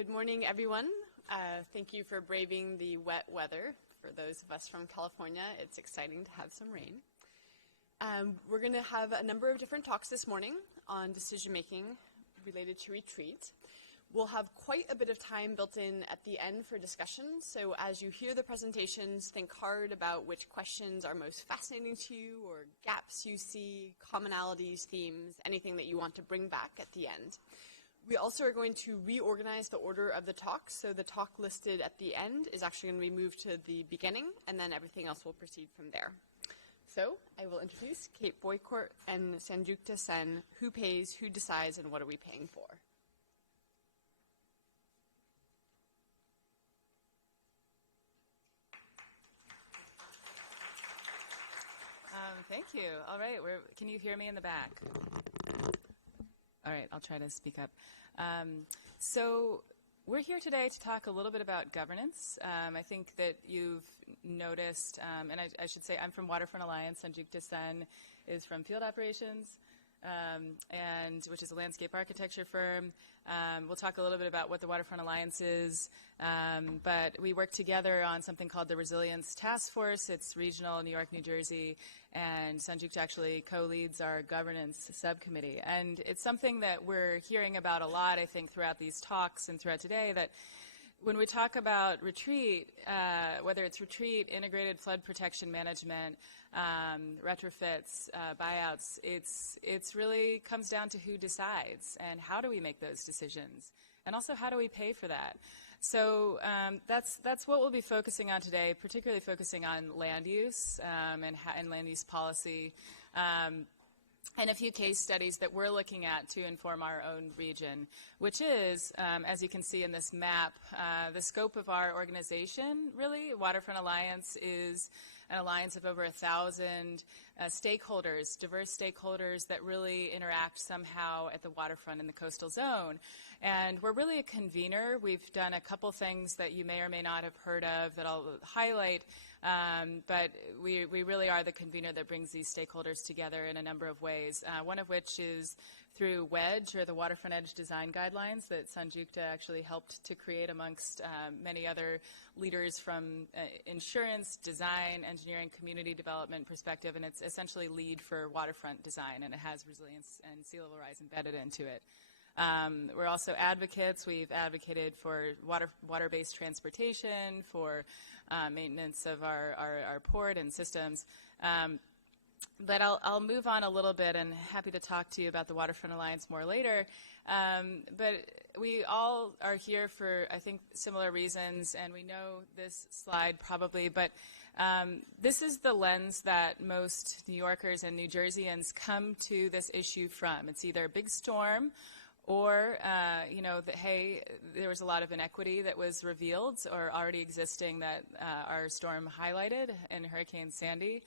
Good morning, everyone. Thank you for braving the wet weather. For those of us from California, it's exciting to have some rain. We're going to have a number of different talks this morning on decision-making related to retreat. We'll have quite a bit of time built in at the end for discussion, so as you hear the presentations, think hard about which questions are most fascinating to you, or gaps you see, commonalities, themes, anything that you want to bring back at the end. We also are going to reorganize the order of the talks, so the talk listed at the end is actually going to be moved to the beginning, and then everything else will proceed from there. So I will introduce Kate Boicourt and Sanjukta Sen. Who pays, who decides, and what are we paying for? Thank you. All right, can you hear me in the back? All right, I'll try to speak up. So we're here today to talk a little bit about governance. I think that you've noticed, and I should say I'm from Waterfront Alliance. Sanjukta Sen is from Field Operations, which is a landscape architecture firm. We'll talk a little bit about what the Waterfront Alliance is, but we work together on something called the Resilience Task Force. It's regional, New York, New Jersey, and Sanjukta actually co-leads our governance subcommittee. And it's something that we're hearing about a lot, I think, throughout these talks and throughout today, that when we talk about retreat, whether it's retreat, integrated flood protection management, retrofits, buyouts, it's really comes down to who decides and how do we make those decisions, and also how do we pay for that. So that's what we'll be focusing on today, particularly focusing on land use and land use policy. And a few case studies that we're looking at to inform our own region, which is, as you can see in this map, the scope of our organization, really. Waterfront Alliance is an alliance of over 1,000 stakeholders, diverse stakeholders that really interact somehow at the waterfront in the coastal zone. And we're really a convener. We've done a couple things that you may or may not have heard of that I'll highlight, but we really are the convener that brings these stakeholders together in a number of ways, one of which is through WEDGE, or the Waterfront Edge Design Guidelines, that Sanjukta actually helped to create amongst many other leaders from insurance, design, engineering, community development perspective, and it's essentially lead for waterfront design, and it has resilience and sea level rise embedded into it. We're also advocates. We've advocated for water-based transportation, for maintenance of our port and systems. But I'll move on a little bit, and happy to talk to you about the Waterfront Alliance more later. But we all are here for, I think, similar reasons, and we know this slide probably, but this is the lens that most New Yorkers and New Jerseyans come to this issue from. It's either a big storm, or, hey, there was a lot of inequity that was revealed or already existing that our storm highlighted in Hurricane Sandy.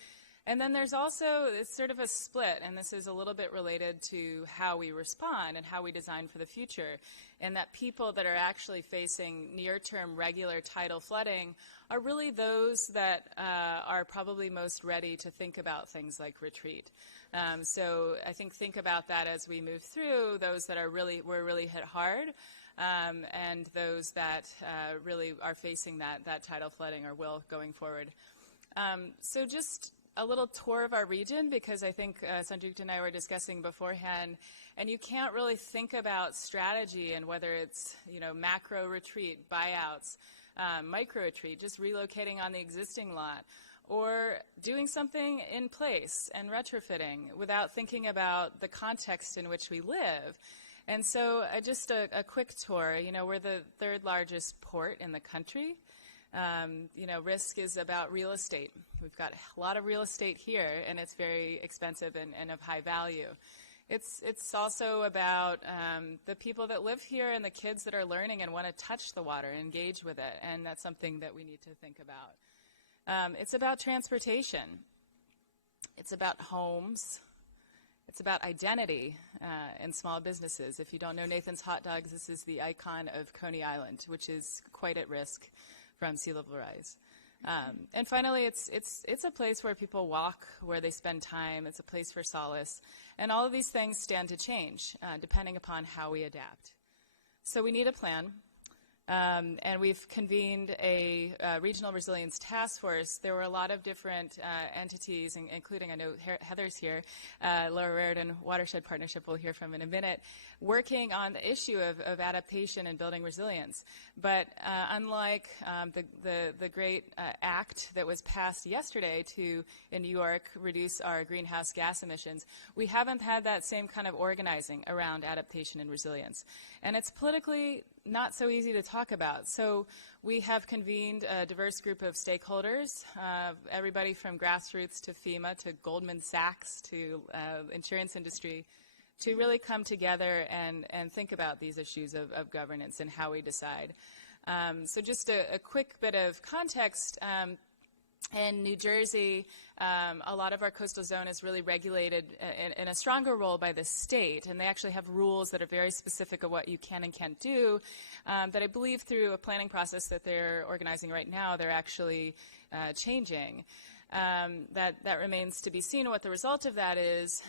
And then there's also, it's sort of a split, and this is a little bit related to how we respond and how we design for the future, and that people that are actually facing near-term regular tidal flooding are really those that are probably most ready to think about things like retreat. So I think about that as we move through, those that were really hit hard, and those that really are facing that tidal flooding or will going forward. So just a little tour of our region, because I think Sanjukta and I were discussing beforehand, and you can't really think about strategy and whether it's macro retreat, buyouts, micro retreat, just relocating on the existing lot, or doing something in place and retrofitting without thinking about the context in which we live. And so just a quick tour. We're the third largest port in the country. Risk is about real estate. We've got a lot of real estate here, and it's very expensive and of high value. It's also about the people that live here and the kids that are learning and want to touch the water, engage with it, and that's something that we need to think about. It's about transportation. It's about homes. It's about identity and small businesses. If you don't know Nathan's Hot Dogs, this is the icon of Coney Island, which is quite at risk from sea level rise. And finally, it's a place where people walk, where they spend time. It's a place for solace. And all of these things stand to change depending upon how we adapt. So we need a plan. And we've convened a regional resilience task force. There were a lot of different entities, including, I know Heather's here, Laura Raritan Watershed Partnership we'll hear from in a minute, working on the issue of adaptation and building resilience. But unlike the great act that was passed yesterday to, in New York, reduce our greenhouse gas emissions, we haven't had that same kind of organizing around adaptation and resilience. And it's politically not so easy to talk about. So we have convened a diverse group of stakeholders, everybody from grassroots to FEMA to Goldman Sachs to insurance industry, to really come together and think about these issues of governance and how we decide. So just a quick bit of context. In New Jersey, a lot of our coastal zone is really regulated in a stronger role by the state, and they actually have rules that are very specific of what you can and can't do, that I believe through a planning process that they're organizing right now, they're actually changing. That remains to be seen what the result of that is.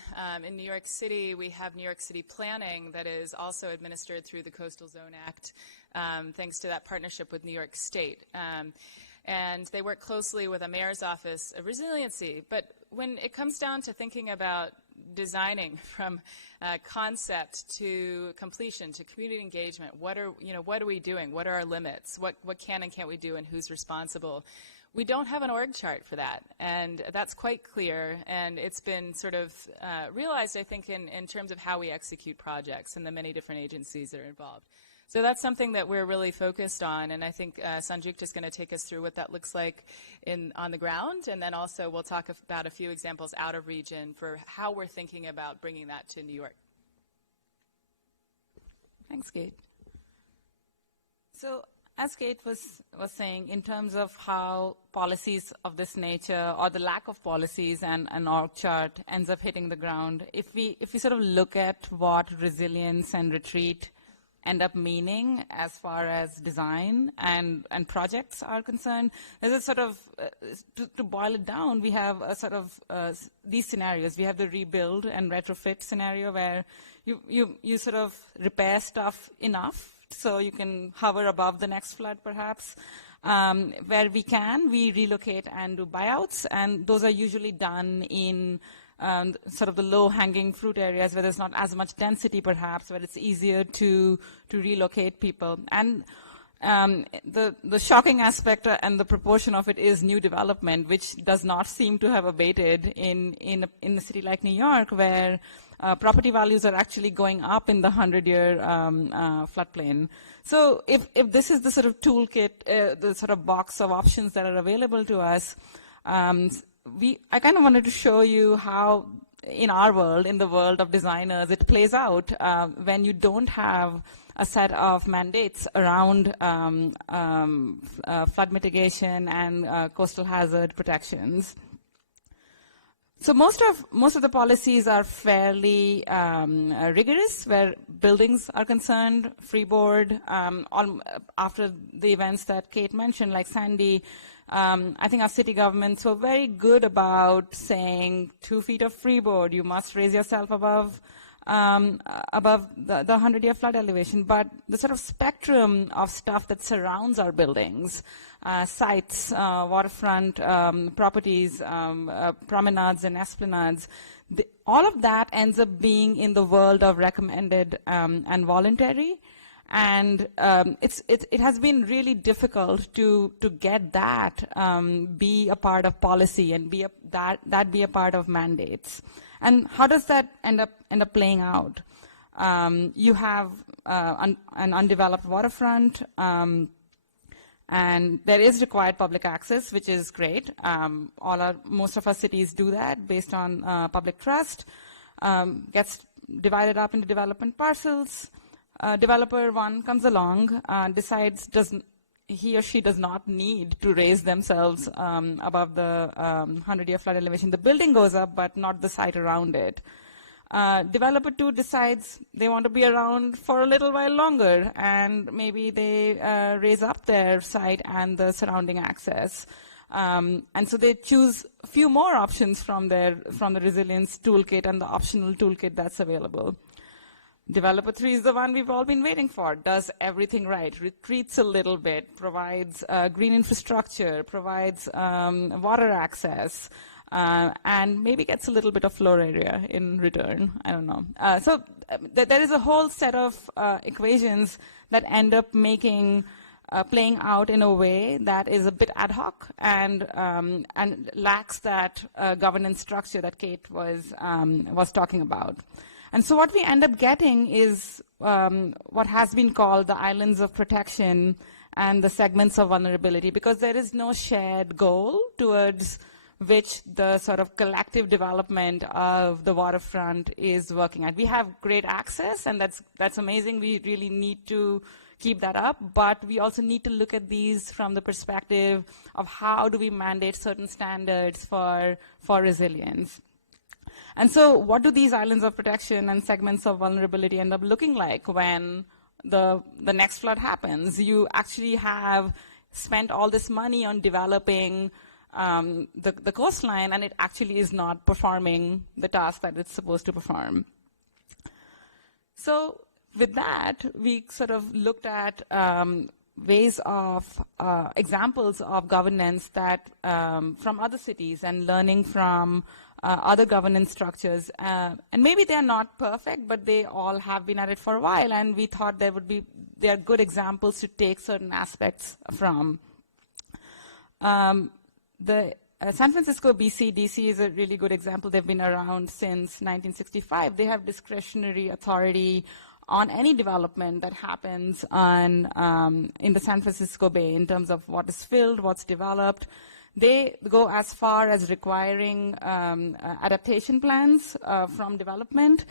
In New York City, we have New York City planning that is also administered through the Coastal Zone Act, thanks to that partnership with New York State. And they work closely with a mayor's office of resiliency. But when it comes down to thinking about designing from concept to completion to community engagement, what are we doing? What are our limits? What can and can't we do, and who's responsible? We don't have an org chart for that, and that's quite clear. And it's been sort of realized, I think, in terms of how we execute projects and the many different agencies that are involved. So that's something that we're really focused on, and I think Sanjukta is going to take us through what that looks like on the ground, and then also we'll talk about a few examples out of region for how we're thinking about bringing that to New York. Thanks, Kate. So as Kate was saying, in terms of how policies of this nature or the lack of policies and an org chart ends up hitting the ground, if we sort of look at what resilience and retreat end up meaning as far as design and projects are concerned, there's a sort of, to boil it down, we have a sort of these scenarios. We have the rebuild and retrofit scenario where you sort of repair stuff enough so you can hover above the next flood perhaps. Where we can, we relocate and do buyouts, and those are usually done in sort of the low-hanging fruit areas where there's not as much density, perhaps, where it's easier to relocate people. And the shocking aspect and the proportion of it is new development, which does not seem to have abated in a city like New York, where property values are actually going up in the 100-year floodplain. So if this is the sort of toolkit, the sort of box of options that are available to us, I kind of wanted to show you how, in our world, in the world of designers, it plays out when you don't have a set of mandates around flood mitigation and coastal hazard protections. So most of the policies are fairly rigorous where buildings are concerned. Freeboard, after the events that Kate mentioned, like Sandy, I think our city governments were very good about saying 2 feet of freeboard, you must raise yourself above the 100-year flood elevation. But the sort of spectrum of stuff that surrounds our buildings, sites, waterfront properties, promenades and esplanades, all of that ends up being in the world of recommended and voluntary. And it has been really difficult to get that be a part of policy and that be a part of mandates. And how does that end up playing out? You have an undeveloped waterfront, and there is required public access, which is great. Most of our cities do that based on public trust. Gets divided up into development parcels. Developer one comes along, decides he or she does not need to raise themselves above the 100-year flood elevation. The building goes up, but not the site around it. Developer two decides they want to be around for a little while longer, and maybe they raise up their site and the surrounding access. And so they choose a few more options from the resilience toolkit and the optional toolkit that's available. Developer 3 is the one we've all been waiting for. Does everything right, retreats a little bit, provides green infrastructure, provides water access, and maybe gets a little bit of floor area in return. I don't know. So there is a whole set of equations that end up making playing out in a way that is a bit ad hoc and lacks that governance structure that Kate was talking about. And so what we end up getting is what has been called the islands of protection and the segments of vulnerability, because there is no shared goal towards which the sort of collective development of the waterfront is working at. We have great access, and that's amazing. We really need to keep that up, but we also need to look at these from the perspective of how do we mandate certain standards for resilience. And so what do these islands of protection and segments of vulnerability end up looking like when the next flood happens? You actually have spent all this money on developing the coastline, and it actually is not performing the task that it's supposed to perform. So with that, we sort of looked at ways of examples of governance that from other cities and learning from other governance structures. And maybe they're not perfect, but they all have been at it for a while, and we thought they are good examples to take certain aspects from. The San Francisco DC is a really good example. They've been around since 1965. They have discretionary authority on any development that happens in the San Francisco Bay in terms of what is filled, what's developed. They go as far as requiring adaptation plans from development.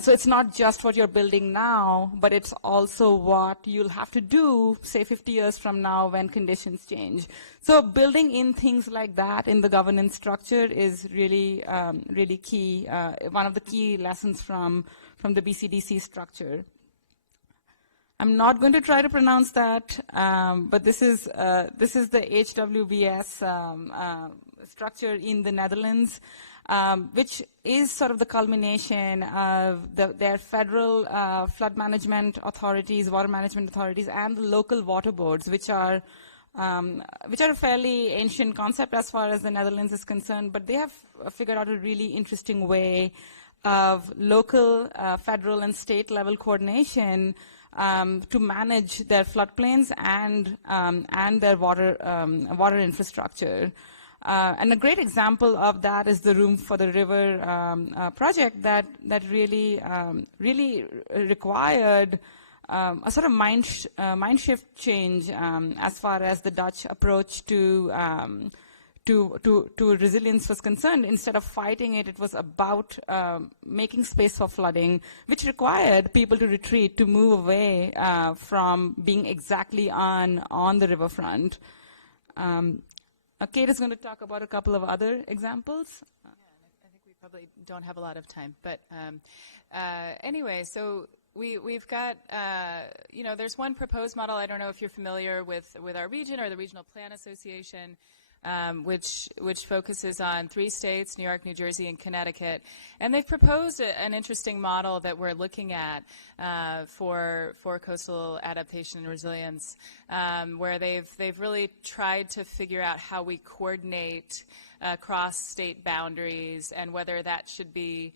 So it's not just what you're building now, but it's also what you'll have to do, say, 50 years from now when conditions change. So building in things like that in the governance structure is really, really key, one of the key lessons from the BCDC structure. I'm not going to try to pronounce that, but this is the HWBS structure in the Netherlands, which is sort of the culmination of their federal flood management authorities, water management authorities, and the local water boards, which are a fairly ancient concept as far as the Netherlands is concerned, but they have figured out a really interesting way of local, federal, and state level coordination to manage their floodplains and their water infrastructure. And a great example of that is the Room for the River project that really required a sort of mind shift change as far as the Dutch approach to resilience was concerned. Instead of fighting it, it was about making space for flooding, which required people to retreat, to move away from being exactly on the riverfront. Kate is going to talk about a couple of other examples. Yeah, I think we probably don't have a lot of time. But anyway, so we've got, there's one proposed model. I don't know if you're familiar with our region or the Regional Plan Association, which focuses on 3 states, New York, New Jersey, and Connecticut. And they've proposed an interesting model that we're looking at for coastal adaptation and resilience, where they've really tried to figure out how we coordinate across state boundaries, and whether that should be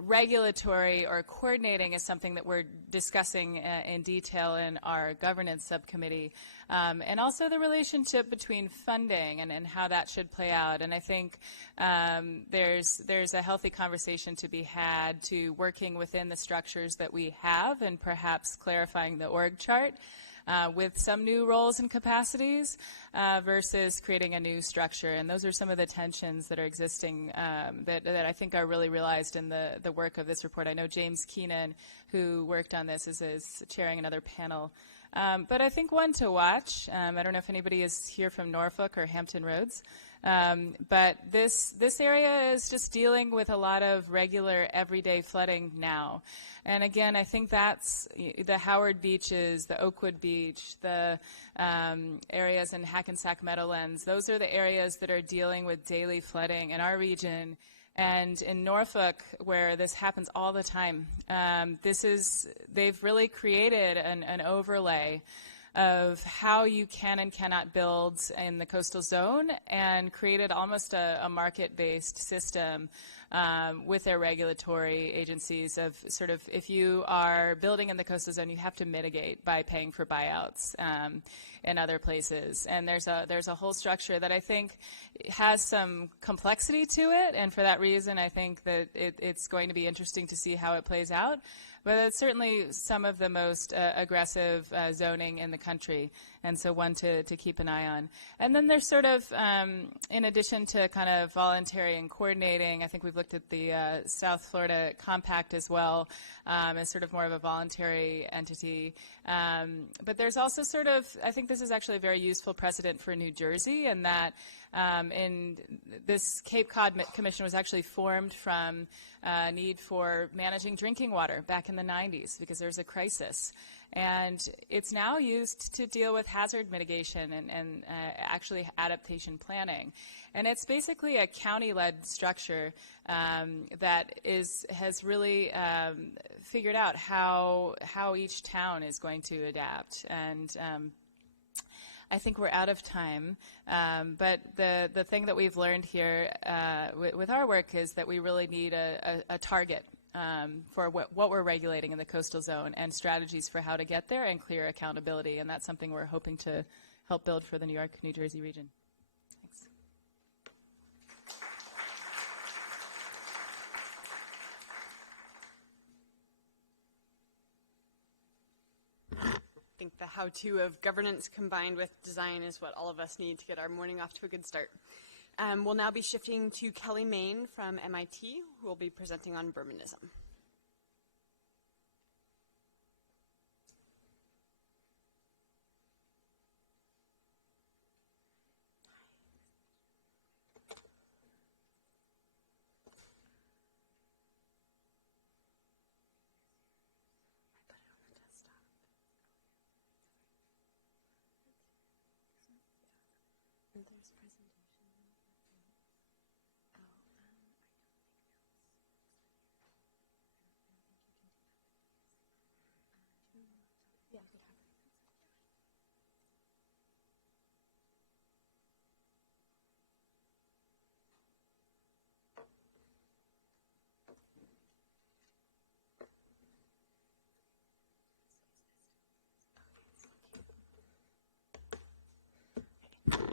regulatory or coordinating is something that we're discussing in detail in our governance subcommittee. And also the relationship between funding and how that should play out. And I think there's a healthy conversation to be had to working within the structures that we have and perhaps clarifying the org chart with some new roles and capacities versus creating a new structure. And those are some of the tensions that are existing that I think are really realized in the work of this report. I know James Keenan, who worked on this, is chairing another panel. But I think one to watch, I don't know if anybody is here from Norfolk or Hampton Roads, but this area is just dealing with a lot of regular everyday flooding now. And again, I think that's the Howard Beaches, the Oakwood Beach, the areas in Hackensack Meadowlands. Those are the areas that are dealing with daily flooding in our region. And in Norfolk, where this happens all the time, they've really created an overlay of how you can and cannot build in the coastal zone, and created almost a market-based system with their regulatory agencies of sort of, if you are building in the coastal zone, you have to mitigate by paying for buyouts in other places. And there's a whole structure that I think has some complexity to it, and for that reason I think that it's going to be interesting to see how it plays out. But it's certainly some of the most aggressive zoning in the country, and so one to keep an eye on. And then there's sort of, in addition to kind of voluntary and coordinating, I think we've looked at the South Florida Compact as well, as sort of more of a voluntary entity. But there's also sort of, I think this is actually a very useful precedent for New Jersey, in that in this Cape Cod Commission was actually formed from a need for managing drinking water back in the 90s because there's a crisis. And it's now used to deal with hazard mitigation and actually adaptation planning. And it's basically a county-led structure that has really figured out how each town is going to adapt. And I think we're out of time, but the thing that we've learned here with our work is that we really need a target for what we're regulating in the coastal zone, and strategies for how to get there, and clear accountability, and that's something we're hoping to help build for the New York, New Jersey region. Thanks. I think the how-to of governance combined with design is what all of us need to get our morning off to a good start. We'll now be shifting to Kelly Main from MIT, who will be presenting on Bermanism.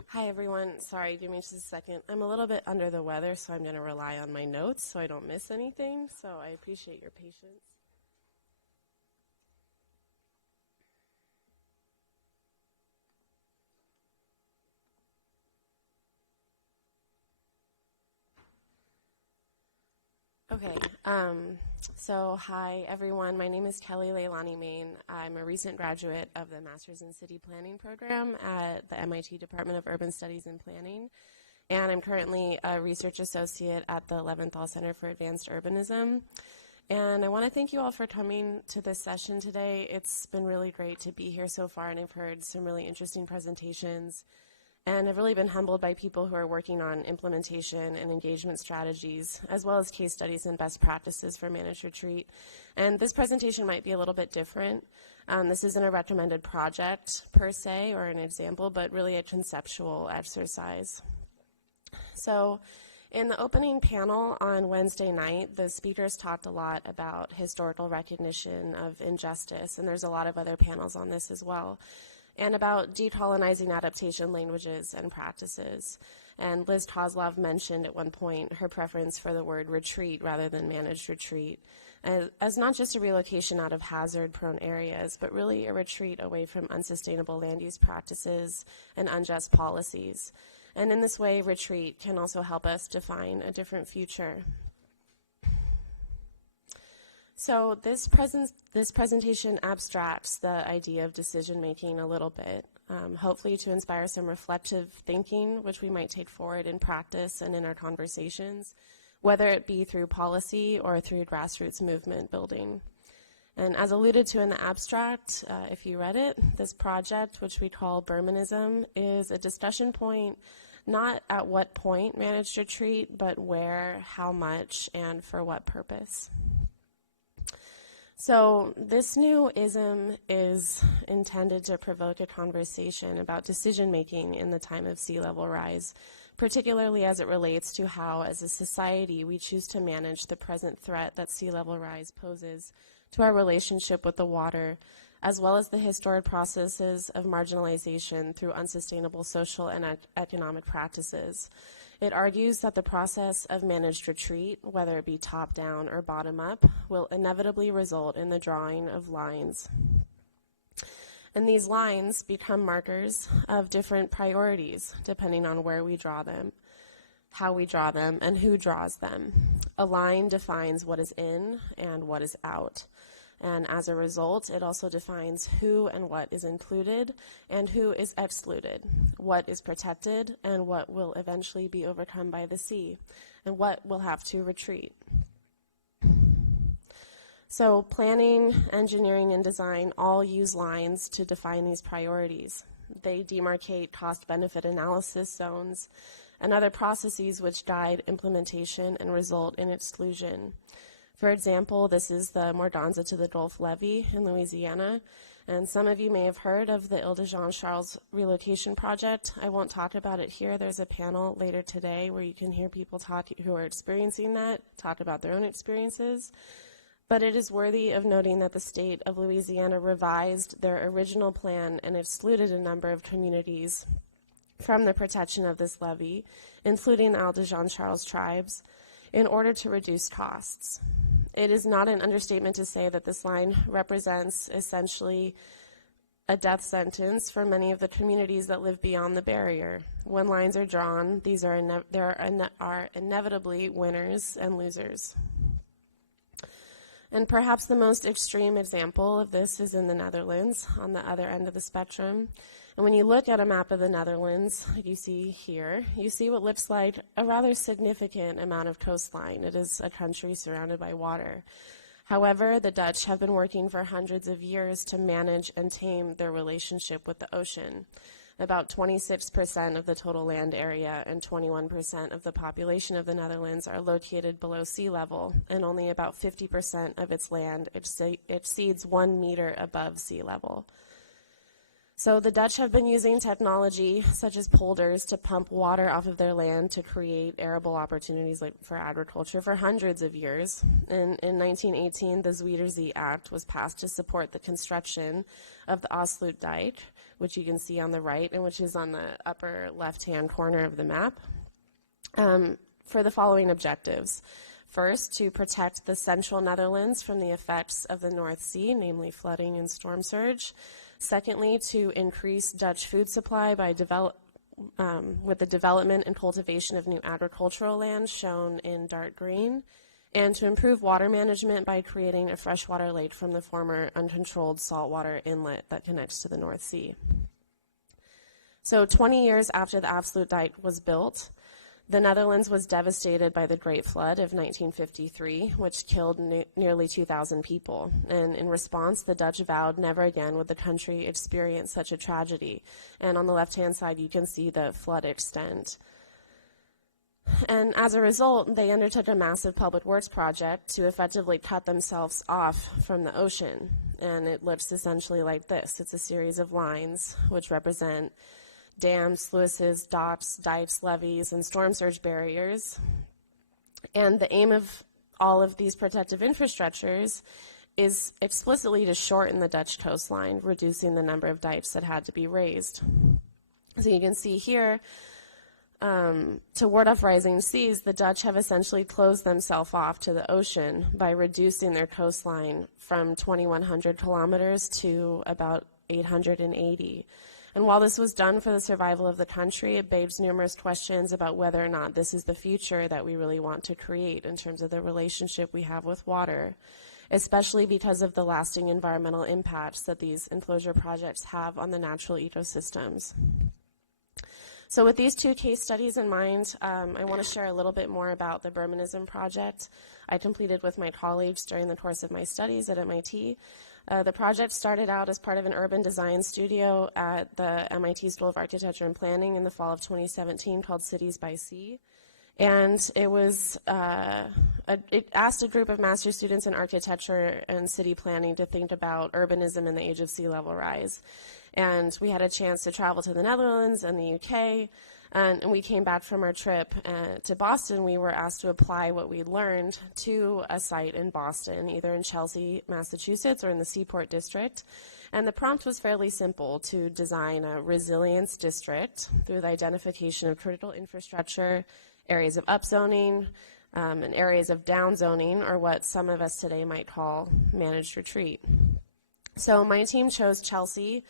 Hi, everyone. Sorry, give me just a second. I'm a little bit under the weather, so I'm going to rely on my notes so I don't miss anything. So I appreciate your patience. Okay, so hi everyone, my name is Kelly Leilani Main. I'm a recent graduate of the Master's in City Planning program at the MIT Department of Urban Studies and Planning, and I'm currently a research associate at the Leventhal Center for Advanced Urbanism. And I want to thank you all for coming to this session today. It's been really great to be here so far, and I've heard some really interesting presentations. And I've really been humbled by people who are working on implementation and engagement strategies, as well as case studies and best practices for managed retreat. And this presentation might be a little bit different. This isn't a recommended project per se or an example, but really a conceptual exercise. So in the opening panel on Wednesday night, the speakers talked a lot about historical recognition of injustice, and there's a lot of other panels on this as well, and about decolonizing adaptation languages and practices. And Liz Kozlov mentioned at one point her preference for the word retreat rather than managed retreat, as not just a relocation out of hazard-prone areas, but really a retreat away from unsustainable land use practices and unjust policies. And in this way, retreat can also help us define a different future. So this presentation abstracts the idea of decision-making a little bit, hopefully to inspire some reflective thinking, which we might take forward in practice and in our conversations, whether it be through policy or through grassroots movement building. And as alluded to in the abstract, if you read it, this project, which we call Bermanism, is a discussion point not at what point managed retreat, but where, how much, and for what purpose. So this new ism is intended to provoke a conversation about decision-making in the time of sea level rise, particularly as it relates to how, as a society, we choose to manage the present threat that sea level rise poses to our relationship with the water, as well as the historic processes of marginalization through unsustainable social and economic practices. It argues that the process of managed retreat, whether it be top-down or bottom-up, will inevitably result in the drawing of lines. And these lines become markers of different priorities, depending on where we draw them, how we draw them, and who draws them. A line defines what is in and what is out. And as a result, it also defines who and what is included and who is excluded, what is protected and what will eventually be overcome by the sea, and what will have to retreat. So planning, engineering, and design all use lines to define these priorities. They demarcate cost-benefit analysis zones and other processes which guide implementation and result in exclusion. For example, this is the Mordanza to the Gulf levee in Louisiana, and some of you may have heard of the Ile-de-Jean-Charles Relocation project. I won't talk about it here. There's a panel later today where you can hear people talk who are experiencing that, talk about their own experiences. But it is worthy of noting that the state of Louisiana revised their original plan and excluded a number of communities from the protection of this levee, including the Ile-de-Jean-Charles tribes, in order to reduce costs. It is not an understatement to say that this line represents essentially a death sentence for many of the communities that live beyond the barrier. When lines are drawn, there are inevitably winners and losers. And perhaps the most extreme example of this is in the Netherlands, on the other end of the spectrum. And when you look at a map of the Netherlands, like you see here, you see what looks like a rather significant amount of coastline. It is a country surrounded by water. However, the Dutch have been working for hundreds of years to manage and tame their relationship with the ocean. About 26% of the total land area and 21% of the population of the Netherlands are located below sea level, and only about 50% of its land exceeds 1 meter above sea level. So the Dutch have been using technology such as polders to pump water off of their land to create arable opportunities like for agriculture for hundreds of years. And in 1918, the Zuiderzee Act was passed to support the construction of the Afsluitdijk, which you can see on the right and which is on the upper left-hand corner of the map, for the following objectives. First, to protect the central Netherlands from the effects of the North Sea, namely flooding and storm surge. Secondly, to increase Dutch food supply by with the development and cultivation of new agricultural land, shown in dark green, and to improve water management by creating a freshwater lake from the former uncontrolled saltwater inlet that connects to the North Sea. So 20 years after the Afsluitdijk was built, the Netherlands was devastated by the Great Flood of 1953, which killed nearly 2,000 people. And in response, the Dutch vowed never again would the country experience such a tragedy. And on the left-hand side, you can see the flood extent. And as a result, they undertook a massive public works project to effectively cut themselves off from the ocean. And it looks essentially like this. It's a series of lines which represent dams, sluices, docks, dikes, levees, and storm surge barriers. And the aim of all of these protective infrastructures is explicitly to shorten the Dutch coastline, reducing the number of dikes that had to be raised. So you can see here, to ward off rising seas, the Dutch have essentially closed themselves off to the ocean by reducing their coastline from 2,100 kilometers to about 880. And while this was done for the survival of the country, it begs numerous questions about whether or not this is the future that we really want to create in terms of the relationship we have with water, especially because of the lasting environmental impacts that these enclosure projects have on the natural ecosystems. So with these two case studies in mind, I want to share a little bit more about the Bermanism project I completed with my colleagues during the course of my studies at MIT. The project started out as part of an urban design studio at the MIT School of Architecture and Planning in the fall of 2017 called Cities by Sea. And it was, it asked a group of master's students in architecture and city planning to think about urbanism in the age of sea level rise. And we had a chance to travel to the Netherlands and the UK. And we came back from our trip to Boston. We were asked to apply what we learned to a site in Boston, either in Chelsea, Massachusetts, or in the Seaport District. And the prompt was fairly simple: to design a resilience district through the identification of critical infrastructure, areas of upzoning, and areas of downzoning, or what some of us today might call managed retreat. So my team chose Chelsea,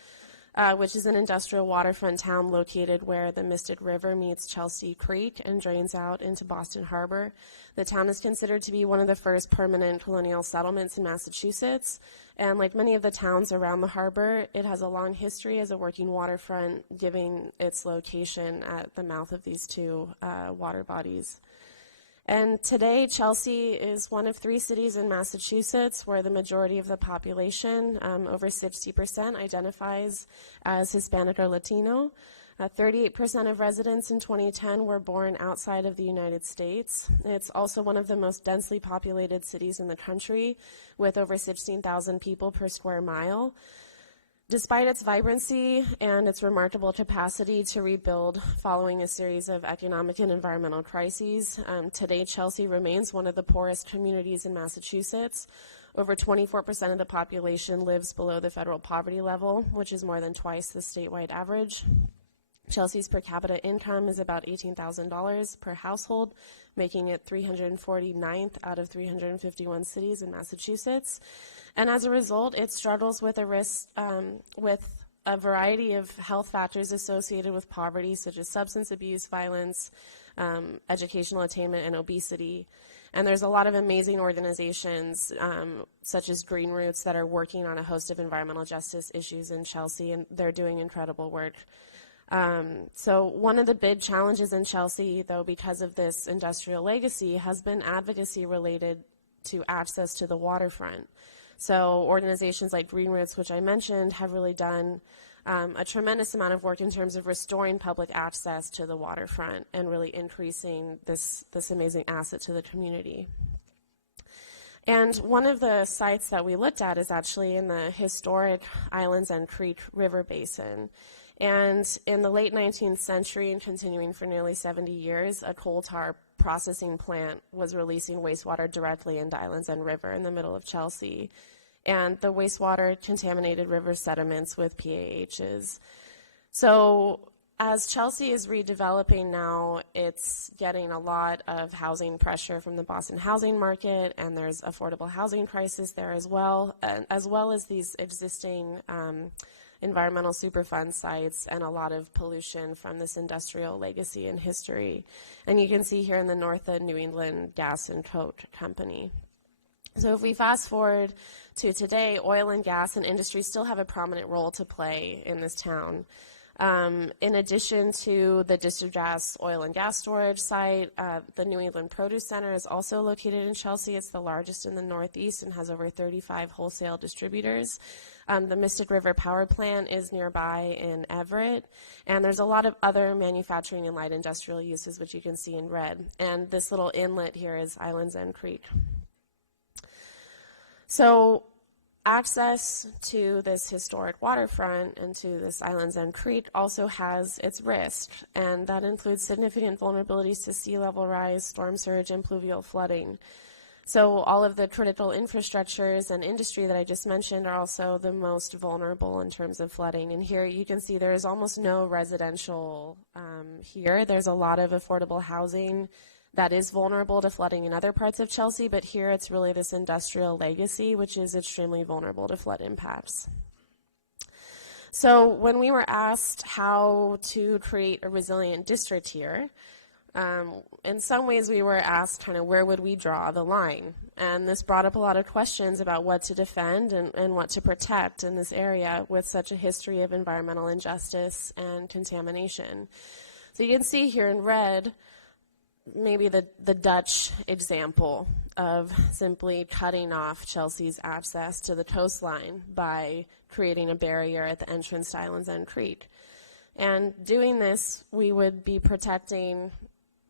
which is an industrial waterfront town located where the Mystic River meets Chelsea Creek and drains out into Boston Harbor. The town is considered to be one of the first permanent colonial settlements in Massachusetts, and like many of the towns around the harbor, it has a long history as a working waterfront, giving its location at the mouth of these two water bodies. And today, Chelsea is one of 3 cities in Massachusetts where the majority of the population, over 60%, identifies as Hispanic or Latino. 38% of residents in 2010 were born outside of the United States. It's also one of the most densely populated cities in the country, with over 16,000 people per square mile. Despite its vibrancy and its remarkable capacity to rebuild following a series of economic and environmental crises, today Chelsea remains one of the poorest communities in Massachusetts. Over 24% of the population lives below the federal poverty level, which is more than twice the statewide average. Chelsea's per capita income is about $18,000 per household, making it 349th out of 351 cities in Massachusetts. And as a result, it struggles with a variety of health factors associated with poverty, such as substance abuse, violence, educational attainment, and obesity. And there's a lot of amazing organizations, such as Green Roots, that are working on a host of environmental justice issues in Chelsea, and they're doing incredible work. So one of the big challenges in Chelsea, though, because of this industrial legacy, has been advocacy related to access to the waterfront. So organizations like Green Roots, which I mentioned, have really done a tremendous amount of work in terms of restoring public access to the waterfront and really increasing this amazing asset to the community. And one of the sites that we looked at is actually in the historic Islands End Creek River Basin. And in the late 19th century and continuing for nearly 70 years, a coal tar processing plant was releasing wastewater directly into Islands End River in the middle of Chelsea. And the wastewater contaminated river sediments with PAHs. So as Chelsea is redeveloping now, it's getting a lot of housing pressure from the Boston housing market, and there's affordable housing crisis there as well as these existing environmental Superfund sites and a lot of pollution from this industrial legacy and history. And you can see here in the north the New England Gas and Coke Company. So if we fast forward to today, oil and gas and industry still have a prominent role to play in this town. In addition to the district gas oil and gas storage site, the New England Produce Center is also located in Chelsea. It's the largest in the Northeast and has over 35 wholesale distributors. The Mystic River Power Plant is nearby in Everett, and there's a lot of other manufacturing and light industrial uses, which you can see in red. And this little inlet here is Islands End Creek. So access to this historic waterfront and to this Islands End Creek also has its risk, and that includes significant vulnerabilities to sea level rise, storm surge, and pluvial flooding. So all of the critical infrastructures and industry that I just mentioned are also the most vulnerable in terms of flooding. And here you can see there is almost no residential here. There's a lot of affordable housing that is vulnerable to flooding in other parts of Chelsea, but here it's really this industrial legacy, which is extremely vulnerable to flood impacts. So when we were asked how to create a resilient district here, in some ways we were asked kind of where would we draw the line. And this brought up a lot of questions about what to defend and what to protect in this area with such a history of environmental injustice and contamination. So you can see here in red, maybe the Dutch example. of simply cutting off Chelsea's access to the coastline by creating a barrier at the entrance to Islands End Creek. And doing this, we would be protecting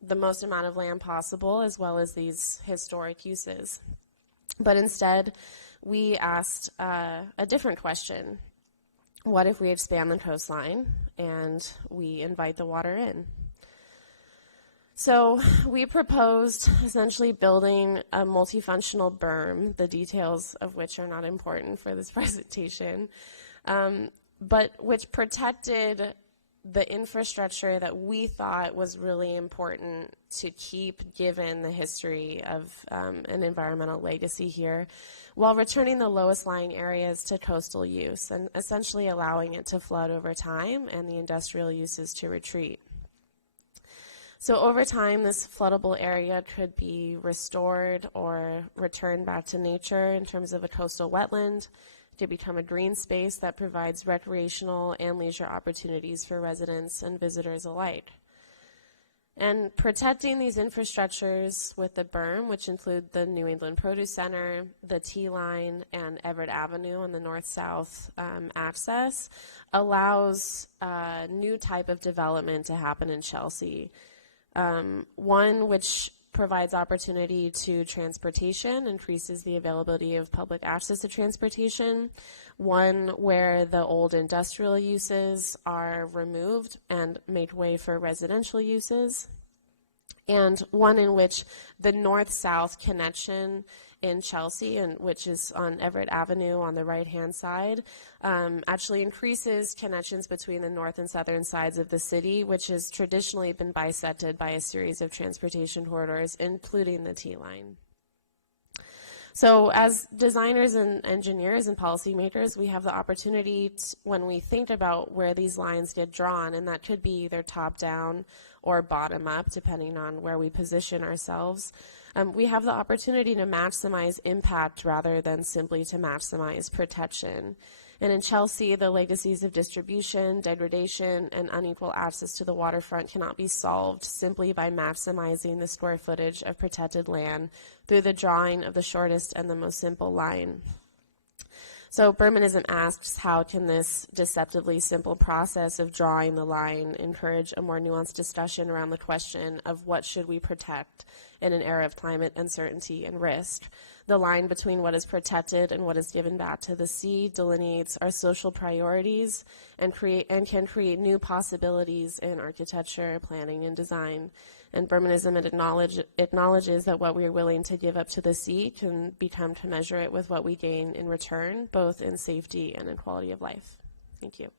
the most amount of land possible, as well as these historic uses. But instead, we asked a different question. What if we expand the coastline and we invite the water in? So we proposed essentially building a multifunctional berm, the details of which are not important for this presentation, but which protected the infrastructure that we thought was really important to keep, given the history of an environmental legacy here, while returning the lowest lying areas to coastal use and essentially allowing it to flood over time and the industrial uses to retreat. So over time, this floodable area could be restored or returned back to nature in terms of a coastal wetland, to become a green space that provides recreational and leisure opportunities for residents and visitors alike. And protecting these infrastructures with the berm, which include the New England Produce Center, the T-Line, and Everett Avenue on the north-south access, allows a new type of development to happen in Chelsea. One which provides opportunity to transportation, increases the availability of public access to transportation, one where the old industrial uses are removed and make way for residential uses, and one in which the north-south connection in Chelsea, and which is on Everett Avenue on the right-hand side, actually increases connections between the north and southern sides of the city, which has traditionally been bisected by a series of transportation corridors, including the T-Line. So as designers and engineers and policymakers, we have the opportunity when we think about where these lines get drawn, and that could be either top-down or bottom-up, depending on where we position ourselves, we have the opportunity to maximize impact rather than simply to maximize protection. And in Chelsea, the legacies of distribution, degradation, and unequal access to the waterfront cannot be solved simply by maximizing the square footage of protected land through the drawing of the shortest and the most simple line. So Bermanism asks, how can this deceptively simple process of drawing the line encourage a more nuanced discussion around the question of what should we protect in an era of climate uncertainty and risk? The line between what is protected and what is given back to the sea delineates our social priorities and can create new possibilities in architecture, planning, and design. And Bermanism acknowledges that what we are willing to give up to the sea can become commensurate with what we gain in return, both in safety and in quality of life. Thank you.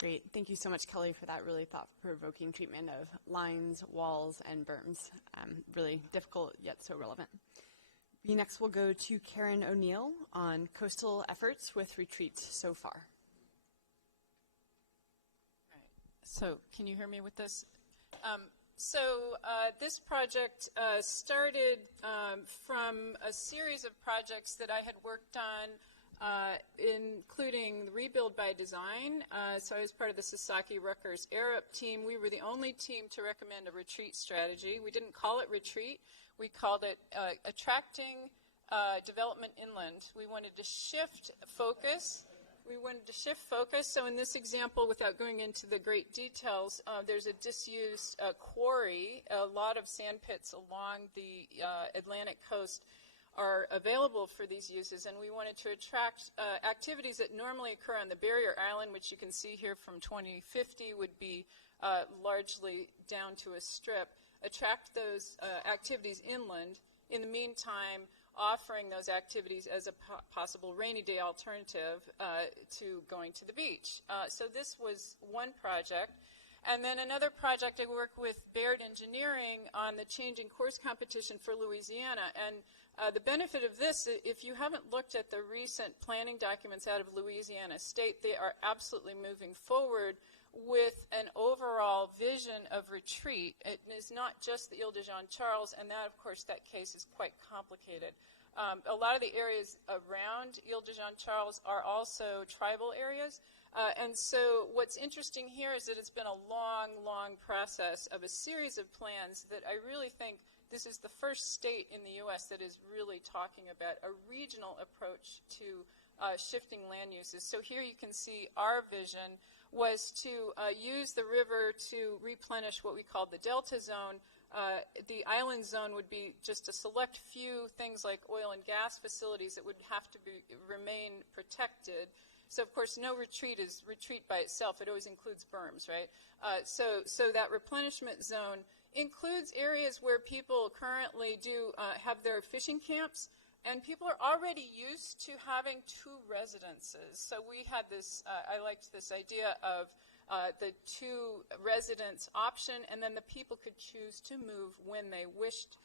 Great. Thank you so much, Kelly, for that really thought-provoking treatment of lines, walls, and berms. Really difficult, yet so relevant. We next will go to Karen O'Neill on coastal efforts with retreats so far. All right. So can you hear me with this? This project started from a series of projects that I had worked on, including the Rebuild by Design. So I was part of the Sasaki-Rutgers Air-Up team. We were the only team to recommend a retreat strategy. We didn't call it retreat. We called it attracting development inland. We wanted to shift focus. So in this example, without going into the great details, there's a disused quarry. A lot of sand pits along the Atlantic coast are available for these uses, and we wanted to attract activities that normally occur on the barrier island, which you can see here from 2050 would be largely down to a strip, attract those activities inland. In the meantime, offering those activities as a possible rainy day alternative to going to the beach. So this was one project. And then another project, I worked with Baird Engineering on the changing course competition for Louisiana. And the benefit of this, if you haven't looked at the recent planning documents out of Louisiana State, they are absolutely moving forward with an overall vision of retreat. It is not just the Ile-de-Jean-Charles, and that, of course, that case is quite complicated. A lot of the areas around Ile-de-Jean-Charles are also tribal areas. And so what's interesting here is that it's been a long, long process of a series of plans that I really think this is the first state in the U.S. that is really talking about a regional approach to shifting land uses. So here you can see our vision was to use the river to replenish what we called the delta zone. The island zone would be just a select few things like oil and gas facilities that would have to remain protected. So, of course, no retreat is retreat by itself. It always includes berms, right? So that replenishment zone includes areas where people currently do have their fishing camps, and people are already used to having two residences. So we had this, I liked this idea of the two residence option, and then the people could choose to move when they wished.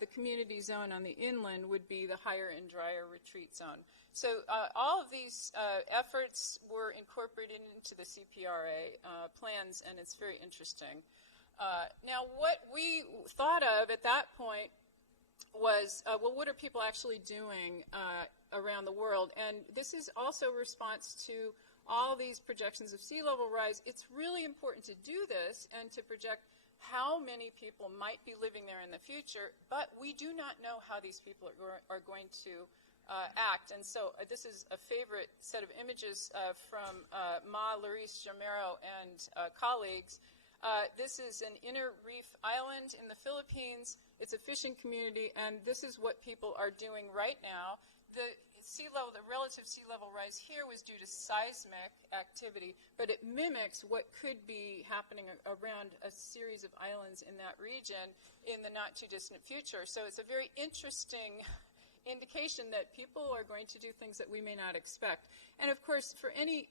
The community zone on the inland would be the higher and drier retreat zone. So all of these efforts were incorporated into the CPRA plans, and it's very interesting. Now, what we thought of at that point was, well, what are people actually doing around the world? And this is also a response to all these projections of sea level rise. It's really important to do this and to project how many people might be living there in the future, but we do not know how these people are going to act. And so this is a favorite set of images from Mach, Larice, Jamero, and colleagues. This is an inner reef island in the Philippines. It's a fishing community, and this is what people are doing right now. The relative sea level rise here was due to seismic activity, but it mimics what could be happening around a series of islands in that region in the not too distant future. So it's a very interesting indication that people are going to do things that we may not expect. And of course, for any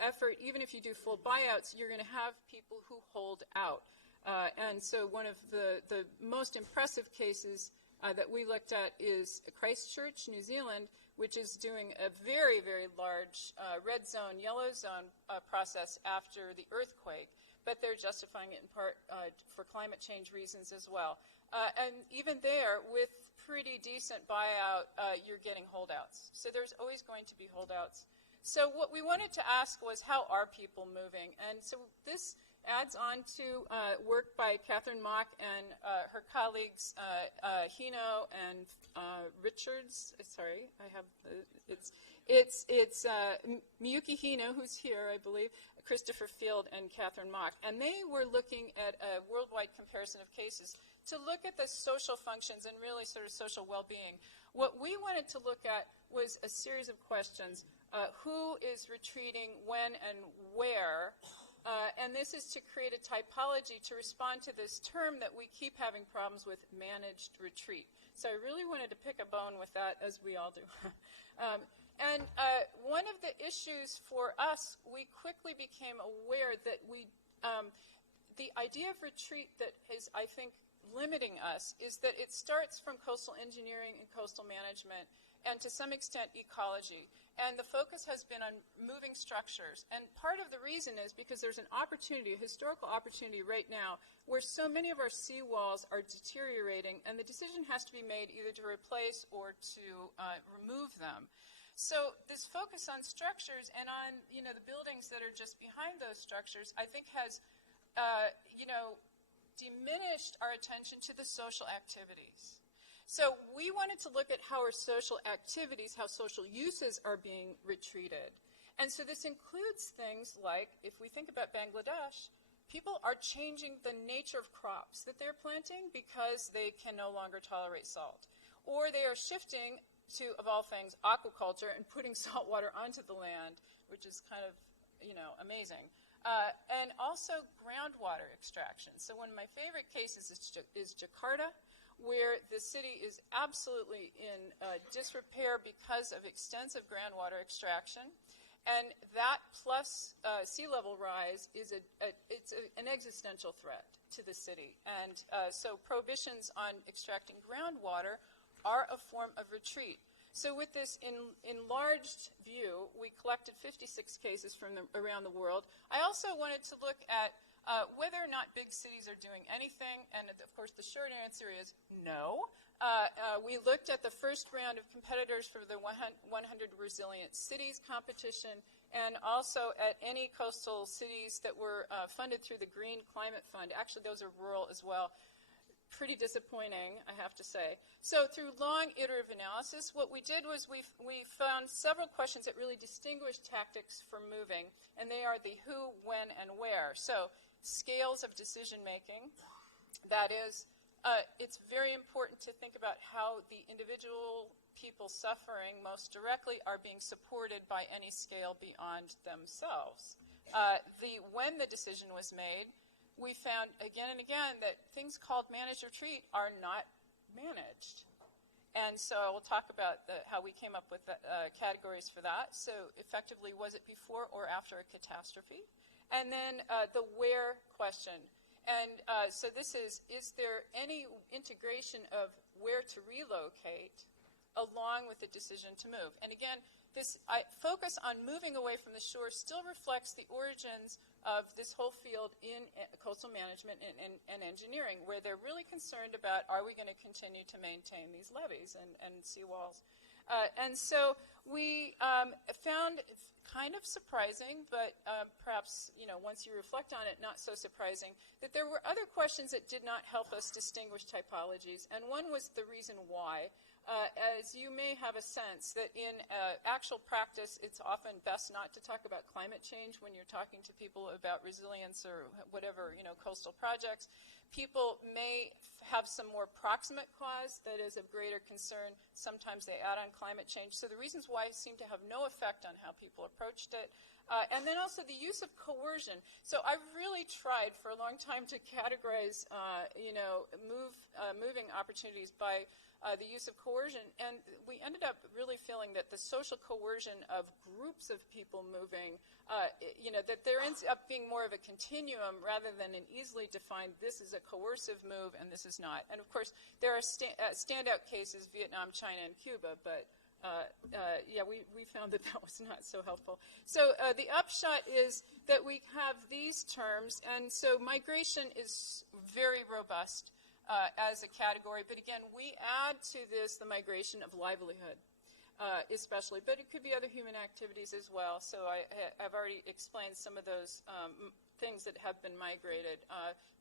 effort, even if you do full buyouts, you're going to have people who hold out. And so one of the most impressive cases that we looked at is Christchurch, New Zealand, which is doing a very, very large red zone, yellow zone process after the earthquake, but they're justifying it in part for climate change reasons as well. And even there, with pretty decent buyout, you're getting holdouts. So there's always going to be holdouts. So what we wanted to ask was, how are people moving? And so this adds on to work by Katharine Mach and her colleagues Hino and Richards. Sorry, I have it's Miyuki Hino, who's here, I believe, Christopher Field, and Katharine Mach, and they were looking at a worldwide comparison of cases to look at the social functions and really sort of social well-being. What we wanted to look at was a series of questions: who is retreating, when, and where? And this is to create a typology to respond to this term that we keep having problems with, managed retreat. So I really wanted to pick a bone with that, as we all do. And one of the issues for us, we quickly became aware that the idea of retreat that is, I think, limiting us is that it starts from coastal engineering and coastal management, and to some extent ecology. And the focus has been on moving structures. And part of the reason is because there's an opportunity, a historical opportunity right now, where so many of our seawalls are deteriorating, and the decision has to be made either to replace or to remove them. So this focus on structures and on the buildings that are just behind those structures, I think has diminished our attention to the social activities. So we wanted to look at how our social activities, how social uses are being retreated. And so this includes things like, if we think about Bangladesh, people are changing the nature of crops that they're planting because they can no longer tolerate salt. Or they are shifting to, of all things, aquaculture and putting salt water onto the land, which is kind of, amazing. And also groundwater extraction. So one of my favorite cases is Jakarta, where the city is absolutely in disrepair because of extensive groundwater extraction. And that plus sea level rise is an existential threat to the city. And so prohibitions on extracting groundwater are a form of retreat. So with this enlarged view, we collected 56 cases from around the world. I also wanted to look at whether or not big cities are doing anything, and of course the short answer is no. We looked at the first round of competitors for the 100 Resilient Cities competition, and also at any coastal cities that were funded through the Green Climate Fund. Actually, those are rural as well. Pretty disappointing, I have to say. So through long iterative analysis, what we did was we found several questions that really distinguish tactics from moving, and they are the who, when, and where. So scales of decision making, that is, it's very important to think about how the individual people suffering most directly are being supported by any scale beyond themselves. When the decision was made, we found again and again that things called managed retreat are not managed. And so we'll talk about how we came up with the categories for that. So effectively, was it before or after a catastrophe? And then the where question. And so this is there any integration of where to relocate along with the decision to move? And again, this focus on moving away from the shore still reflects the origins of this whole field in coastal management and engineering, where they're really concerned about, are we going to continue to maintain these levees and seawalls? And so we found kind of surprising, but perhaps, once you reflect on it, not so surprising, that there were other questions that did not help us distinguish typologies. And one was the reason why. As you may have a sense that in actual practice, it's often best not to talk about climate change when you're talking to people about resilience or whatever, coastal projects. People may have some more proximate cause that is of greater concern. Sometimes they add on climate change. So the reasons why seem to have no effect on how people approached it. And then also the use of coercion. So I've really tried for a long time to categorize, moving opportunities by the use of coercion, and we ended up really feeling that the social coercion of groups of people moving, that there ends up being more of a continuum rather than an easily defined, this is a coercive move and this is not. And of course, there are standout cases, Vietnam, China, and Cuba, but we found that was not so helpful. So the upshot is that we have these terms, and so migration is very robust as a category. But again, we add to this the migration of livelihood, especially. But it could be other human activities as well. So I've already explained some of those things that have been migrated.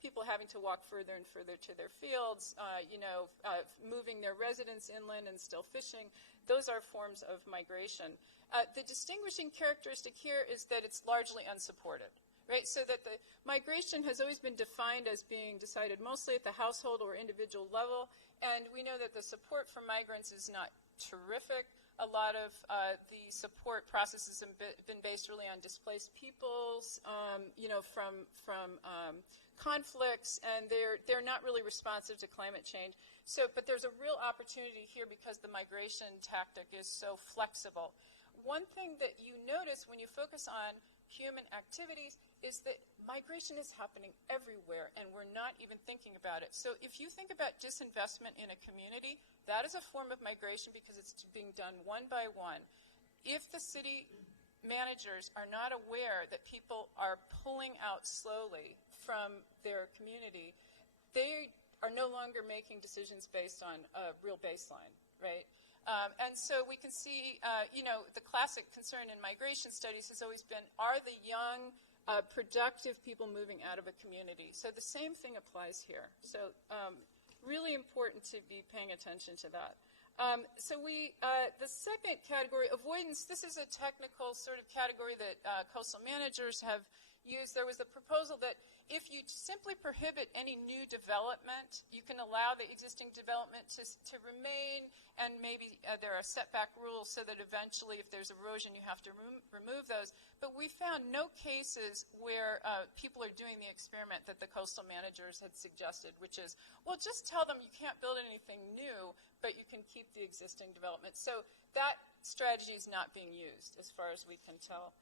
People having to walk further and further to their fields, moving their residence inland and still fishing. Those are forms of migration. The distinguishing characteristic here is that it's largely unsupported. Right, so that the migration has always been defined as being decided mostly at the household or individual level, and we know that the support for migrants is not terrific. A lot of the support processes have been based really on displaced peoples, from conflicts, and they're not really responsive to climate change. So, but there's a real opportunity here because the migration tactic is so flexible. One thing that you notice when you focus on human activities is that migration is happening everywhere, and we're not even thinking about it. So if you think about disinvestment in a community, that is a form of migration because it's being done one by one. If the city managers are not aware that people are pulling out slowly from their community, they are no longer making decisions based on a real baseline, right? And so we can see, the classic concern in migration studies has always been, are the young, productive people moving out of a community? So the same thing applies here. So really important to be paying attention to that. The second category, avoidance, this is a technical sort of category that coastal managers have used. There was the proposal that if you simply prohibit any new development, you can allow the existing development to remain, and maybe there are setback rules so that eventually if there's erosion you have to remove those. But we found no cases where people are doing the experiment that the coastal managers had suggested, which is, well, just tell them you can't build anything new, but you can keep the existing development. So that strategy is not being used, as far as we can tell.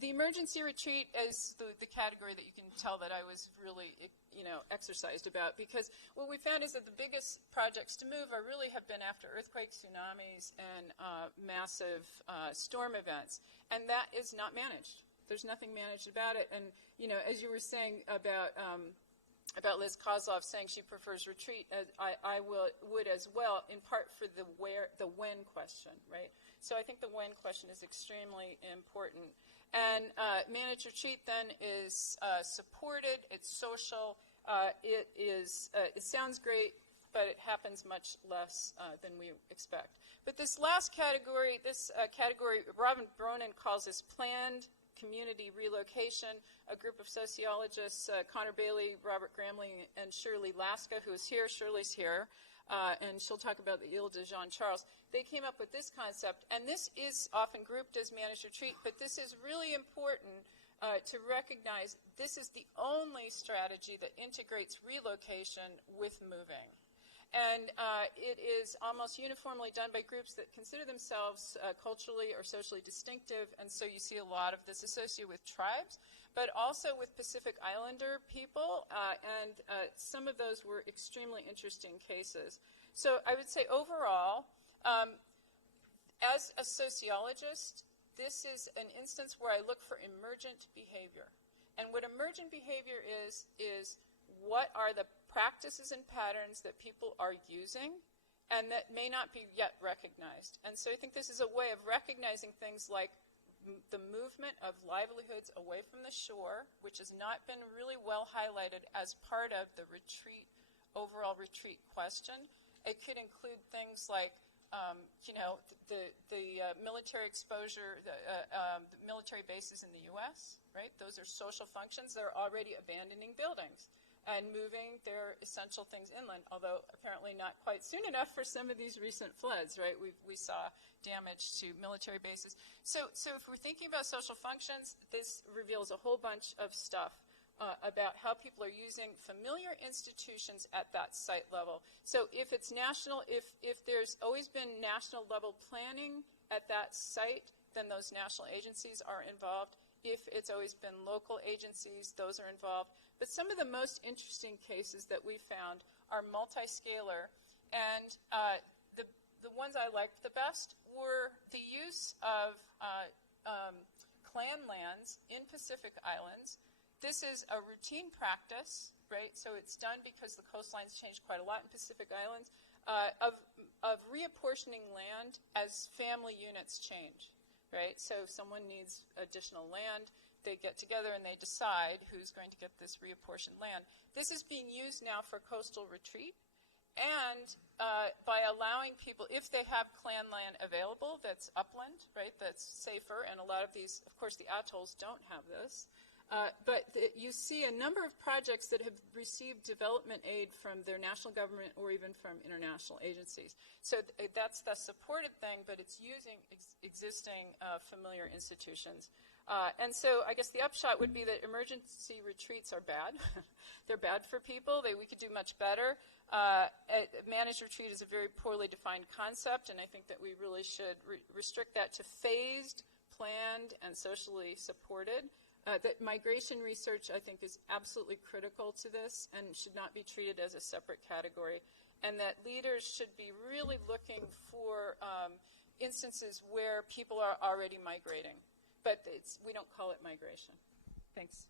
The emergency retreat is the category that you can tell that I was really, exercised about, because what we found is that the biggest projects to move really have been after earthquakes, tsunamis, and massive storm events, and that is not managed. There's nothing managed about it, and as you were saying about Liz Kozlov saying she prefers retreat, I would as well, in part for the when question, right? So I think the when question is extremely important. And managed retreat then is supported, it's social, it sounds great, but it happens much less than we expect. But this last category, Robin Bronin calls this planned community relocation. A group of sociologists, Connor Bailey, Robert Gramling, and Shirley Laska, who is here. Shirley's here, and she'll talk about the Ile de Jean Charles. They came up with this concept, and this is often grouped as managed retreat, but this is really important to recognize this is the only strategy that integrates relocation with moving. And it is almost uniformly done by groups that consider themselves culturally or socially distinctive, and so you see a lot of this associated with tribes, but also with Pacific Islander people, and some of those were extremely interesting cases. So I would say overall, as a sociologist, this is an instance where I look for emergent behavior. And what emergent behavior is what are the practices and patterns that people are using and that may not be yet recognized. And so I think this is a way of recognizing things like the movement of livelihoods away from the shore, which has not been really well highlighted as part of the retreat, overall retreat question. It could include things like the military exposure, the military bases in the U.S., right? Those are social functions. They're already abandoning buildings and moving their essential things inland, although apparently not quite soon enough for some of these recent floods, right? We saw damage to military bases. So if we're thinking about social functions, this reveals a whole bunch of stuff about how people are using familiar institutions at that site level. So if it's national, if there's always been national level planning at that site, then those national agencies are involved. If it's always been local agencies, those are involved. But some of the most interesting cases that we found are multi-scalar, and the ones I liked the best were the use of clan lands in Pacific Islands. This is a routine practice, right? So it's done because the coastlines changed quite a lot in Pacific Islands, of reapportioning land as family units change, right? So if someone needs additional land, they get together and they decide who's going to get this reapportioned land. This is being used now for coastal retreat, and by allowing people, if they have clan land available that's upland, right, that's safer, and a lot of these, of course, the atolls don't have this, but you see a number of projects that have received development aid from their national government or even from international agencies. So that's the supported thing, but it's using existing familiar institutions. And so I guess the upshot would be that emergency retreats are bad. They're bad for people. We could do much better. Managed retreat is a very poorly defined concept, and I think that we really should restrict that to phased, planned, and socially supported. That migration research, I think, is absolutely critical to this and should not be treated as a separate category, and that leaders should be really looking for instances where people are already migrating. But we don't call it migration. Thanks.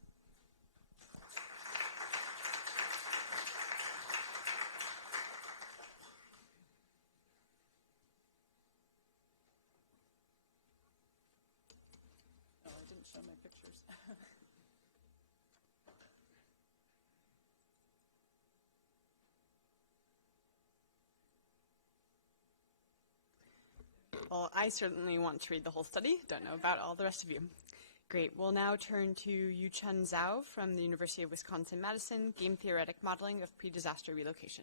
Oh, I didn't show my pictures. Well, I certainly want to read the whole study. Don't know about all the rest of you. Great. We'll now turn to Yuqun Zhou from the University of Wisconsin-Madison, Game-Theoretic Modeling of Pre-Disaster Relocation.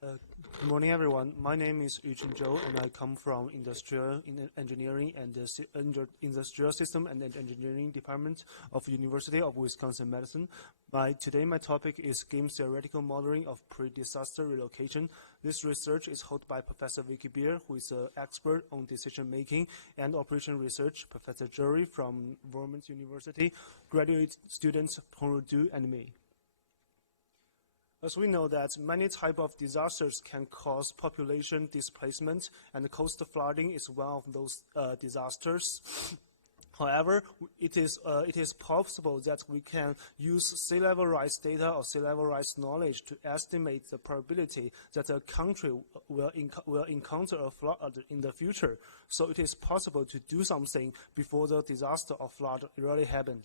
Good morning, everyone. My name is Yuqun Zhou, and I come from Industrial Engineering and the Industrial System and Engineering Department of University of Wisconsin-Madison. Today, my topic is game-theoretical modeling of pre-disaster relocation. This research is held by Professor Vicky Beer, who is an expert on decision-making and operation research, Professor Zhou from Vermont University, graduate students Pengru and me. As we know that many types of disasters can cause population displacement, and coastal flooding is one of those disasters. However, it is possible that we can use sea level rise data or sea level rise knowledge to estimate the probability that a country will encounter a flood in the future. So it is possible to do something before the disaster or flood really happened.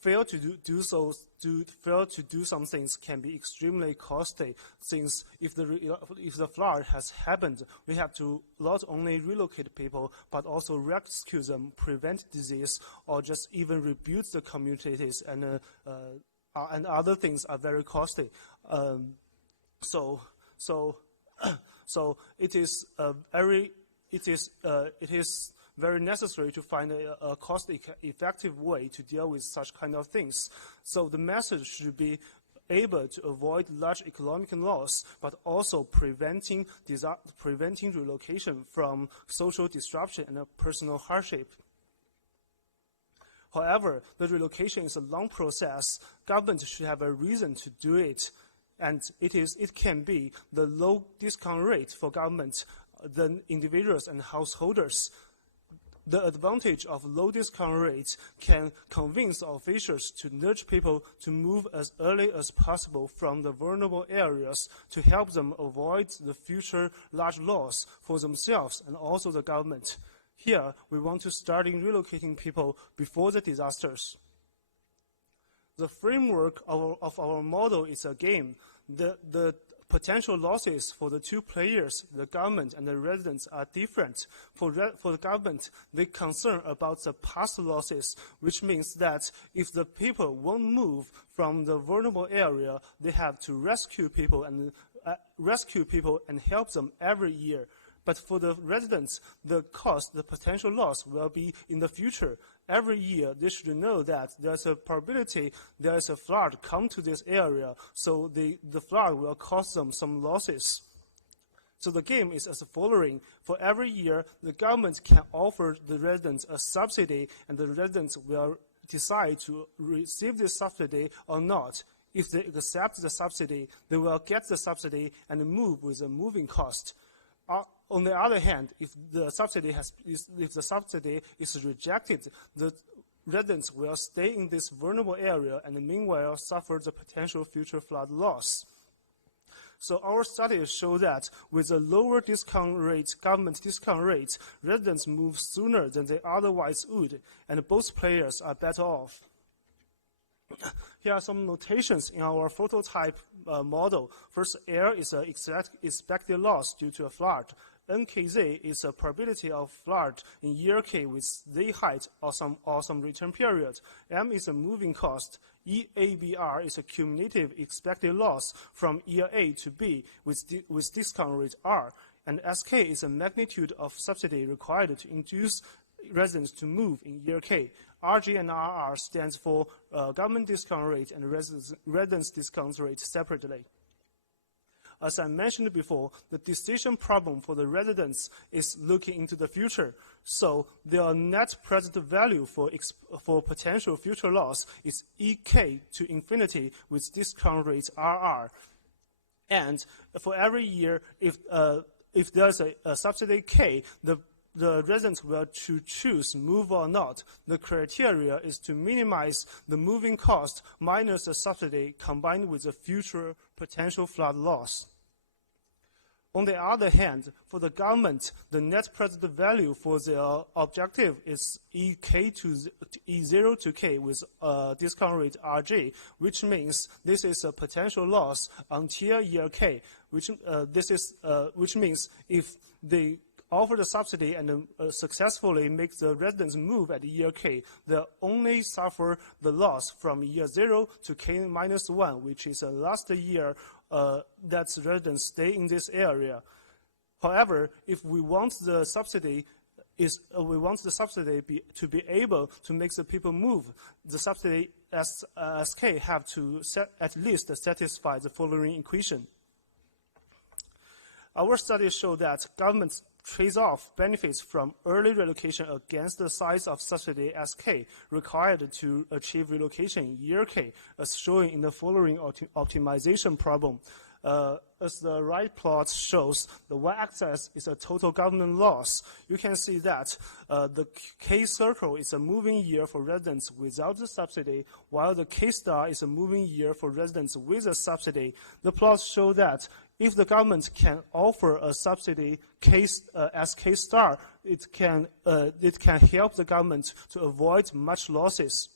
Fail to do some things can be extremely costly, since if the flood has happened, we have to not only relocate people but also rescue them, prevent disease, or just even rebuild the communities, and other things are very costly. So it is very necessary to find a cost-effective way to deal with such kind of things. So the method should be able to avoid large economic loss, but also preventing relocation from social disruption and personal hardship. However, the relocation is a long process. Government should have a reason to do it, and it can be the low discount rate for government, the individuals and householders. The advantage of low discount rates can convince officials to nudge people to move as early as possible from the vulnerable areas to help them avoid the future large loss for themselves and also the government. Here, we want to start relocating people before the disasters. The framework of our model is a game. The potential losses for the two players, the government and the residents, are different. For the government, they concern about the past losses, which means that if the people won't move from the vulnerable area, they have to rescue people and help them every year. But for the residents, the potential loss will be in the future. Every year, they should know that there's a probability there is a flood come to this area, so the flood will cause them some losses. So the game is as following. For every year, the government can offer the residents a subsidy, and the residents will decide to receive this subsidy or not. If they accept the subsidy, they will get the subsidy and move with a moving cost. On the other hand, if the subsidy is rejected, the residents will stay in this vulnerable area and meanwhile suffer the potential future flood loss. So our studies show that with a lower discount rate, government discount rate, residents move sooner than they otherwise would, and both players are better off. Here are some notations in our phototype model. First, R is an expected loss due to a flood. NKZ is a probability of flood in year K with Z height or some return period. M is a moving cost. EABR is a cumulative expected loss from year A to B with discount rate R. And SK is a magnitude of subsidy required to induce residents to move in year K. RG and RR stands for government discount rate and residents discount rate separately. As I mentioned before, the decision problem for the residents is looking into the future. So their net present value for potential future loss is EK to infinity with discount rate RR. And for every year, if there's a subsidy K, the residents will choose move or not. The criteria is to minimize the moving cost minus the subsidy combined with the future potential flood loss. On the other hand, for the government, the net present value for the objective is EK to E0 to K with a discount rate RG, which means this is a potential loss until year K, which means if they offer the subsidy and successfully make the residents move at year K, they only suffer the loss from year 0 to K minus 1, which is the last year that residents stay in this area. However, if we want the subsidy to be able to make the people move, the subsidy SK have to at least satisfy the following equation. Our studies show that governments trades off benefits from early relocation against the size of subsidy SK required to achieve relocation in year K, as shown in the following optimization problem. As the right plot shows, the y-axis is a total government loss. You can see that the K circle is a moving year for residents without the subsidy, while the K star is a moving year for residents with a subsidy. The plots show that if the government can offer a subsidy as K star, it can help the government to avoid much losses.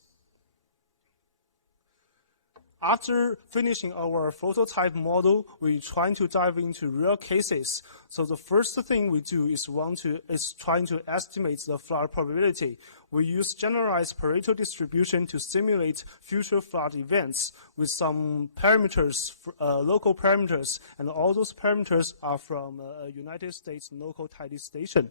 After finishing our prototype model, we try to dive into real cases. So the first thing we do is trying to estimate the flood probability. We use generalized Pareto distribution to simulate future flood events with some parameters, local parameters, and all those parameters are from United States local tidal station.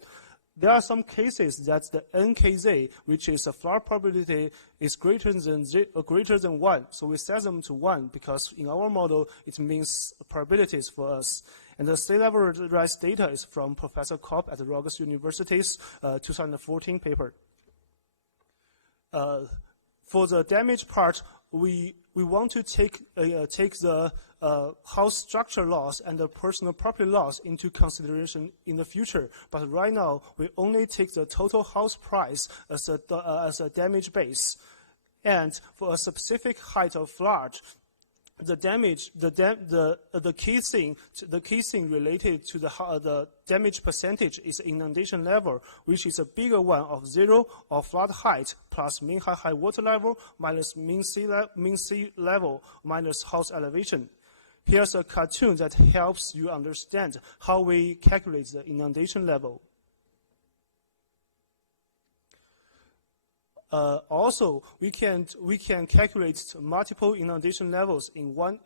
There are some cases that the NKZ, which is a flood probability, is greater than 1. So we set them to 1 because in our model, it means probabilities for us. And the sea level rise data is from Professor Kopp at the Rutgers University's 2014 paper. For the damage part, we want to take the house structure loss and the personal property loss into consideration in the future. But right now, we only take the total house price as a damage base. And for a specific height of flood, the key thing related to the damage percentage is inundation level, which is a bigger one of 0 of flood height plus mean high water level minus mean sea level minus house elevation. Here's a cartoon that helps you understand how we calculate the inundation level. Also, we can calculate multiple inundation levels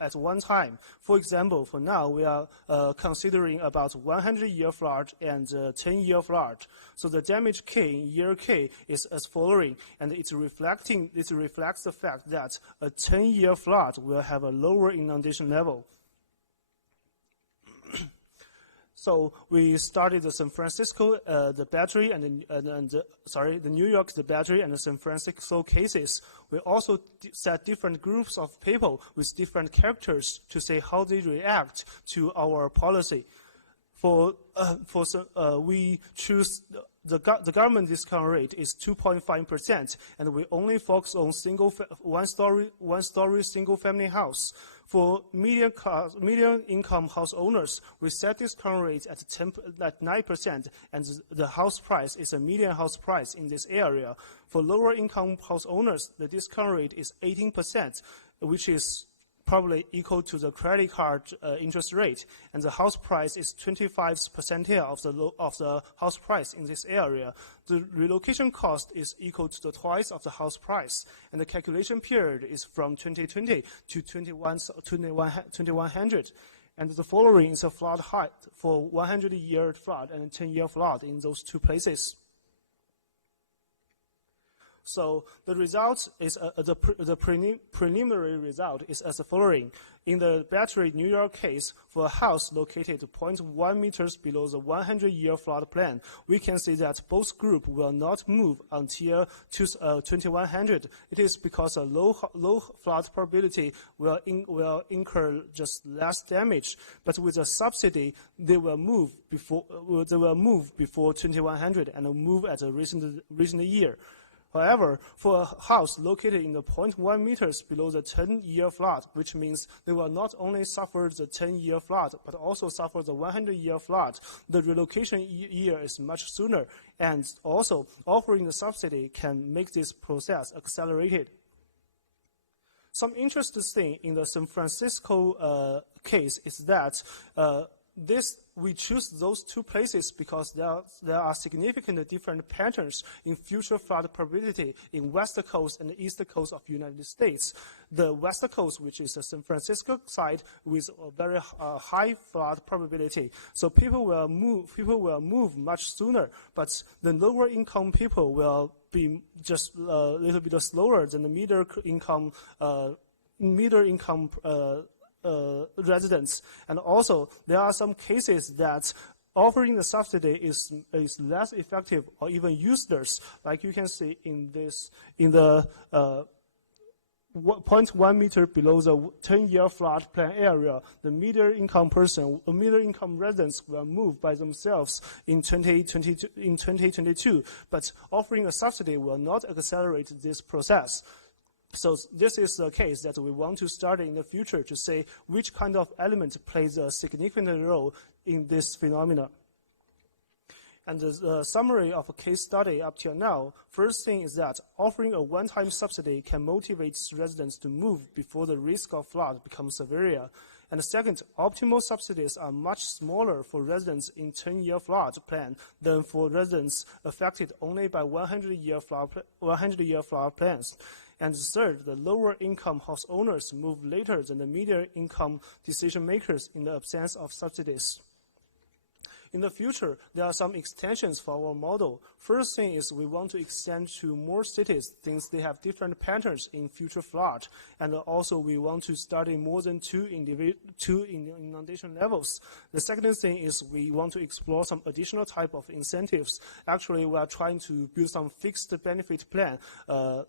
at one time. For example, for now, we are considering about 100-year flood and 10-year flood. So the damage K in year K is as following, and it reflects the fact that a 10-year flood will have a lower inundation level. So we started the San Francisco, the battery, the New York, the battery, and the San Francisco cases. We also set different groups of people with different characters to say how they react to our policy. We choose the government discount rate is 2.5%, and we only focus on one-story single-family house. For median income house owners, we set discount rate at 9%, and the house price is a median house price in this area. For lower income house owners, the discount rate is 18%, which is probably equal to the credit card interest rate, and the house price is 25% of the house price in this area. The relocation cost is equal to the twice of the house price, and the calculation period is from 2020 to 2100. And the following is a flood height for 100-year flood and 10-year flood in those two places. So the results is the preliminary result is as the following. In the battery New York case, for a house located 0.1 meters below the 100-year flood plan, we can see that both groups will not move until 2100. It is because a low flood probability will incur just less damage, but with a subsidy, they will move before 2100 and move at a recent year. However, for a house located in the 0.1 meters below the 10-year flood, which means they will not only suffer the 10-year flood, but also suffer the 100-year flood, the relocation year is much sooner, and also offering the subsidy can make this process accelerated. Some interesting thing in the San Francisco case is that we choose those two places because there are significant different patterns in future flood probability in west coast and the east coast of United States. The west coast, which is the San Francisco side, with a very high flood probability. So people will move much sooner, but the lower income people will be just a little bit slower than the middle income residents. And also, there are some cases that offering the subsidy is less effective or even useless, like you can see in the 0.1 meter below the 10-year flood plain area, the middle income residents will move by themselves in 2022, but offering a subsidy will not accelerate this process. So this is the case that we want to study in the future to say which kind of element plays a significant role in this phenomenon. And the summary of a case study up till now, first thing is that offering a one-time subsidy can motivate residents to move before the risk of flood becomes severe. And second, optimal subsidies are much smaller for residents in 10-year flood plan than for residents affected only by 100-year flood plans. And third, the lower income house owners move later than the median income decision makers in the absence of subsidies. In the future, there are some extensions for our model. First thing is we want to extend to more cities since they have different patterns in future flood. And also we want to study more than two inundation levels. The second thing is we want to explore some additional type of incentives. Actually, we are trying to build some fixed benefit plan,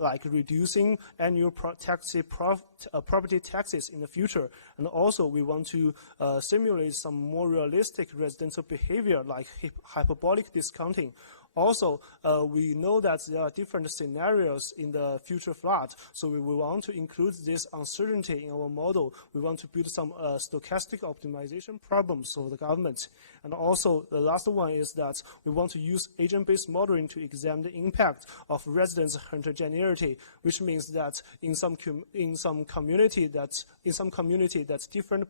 like reducing annual property taxes in the future. And also we want to simulate some more realistic residential behavior like hyperbolic discounting. Also, we know that there are different scenarios in the future flood, so we want to include this uncertainty in our model. We want to build some stochastic optimization problems for the government. And also, the last one is that we want to use agent-based modeling to examine the impact of residents' heterogeneity, which means that in some community that different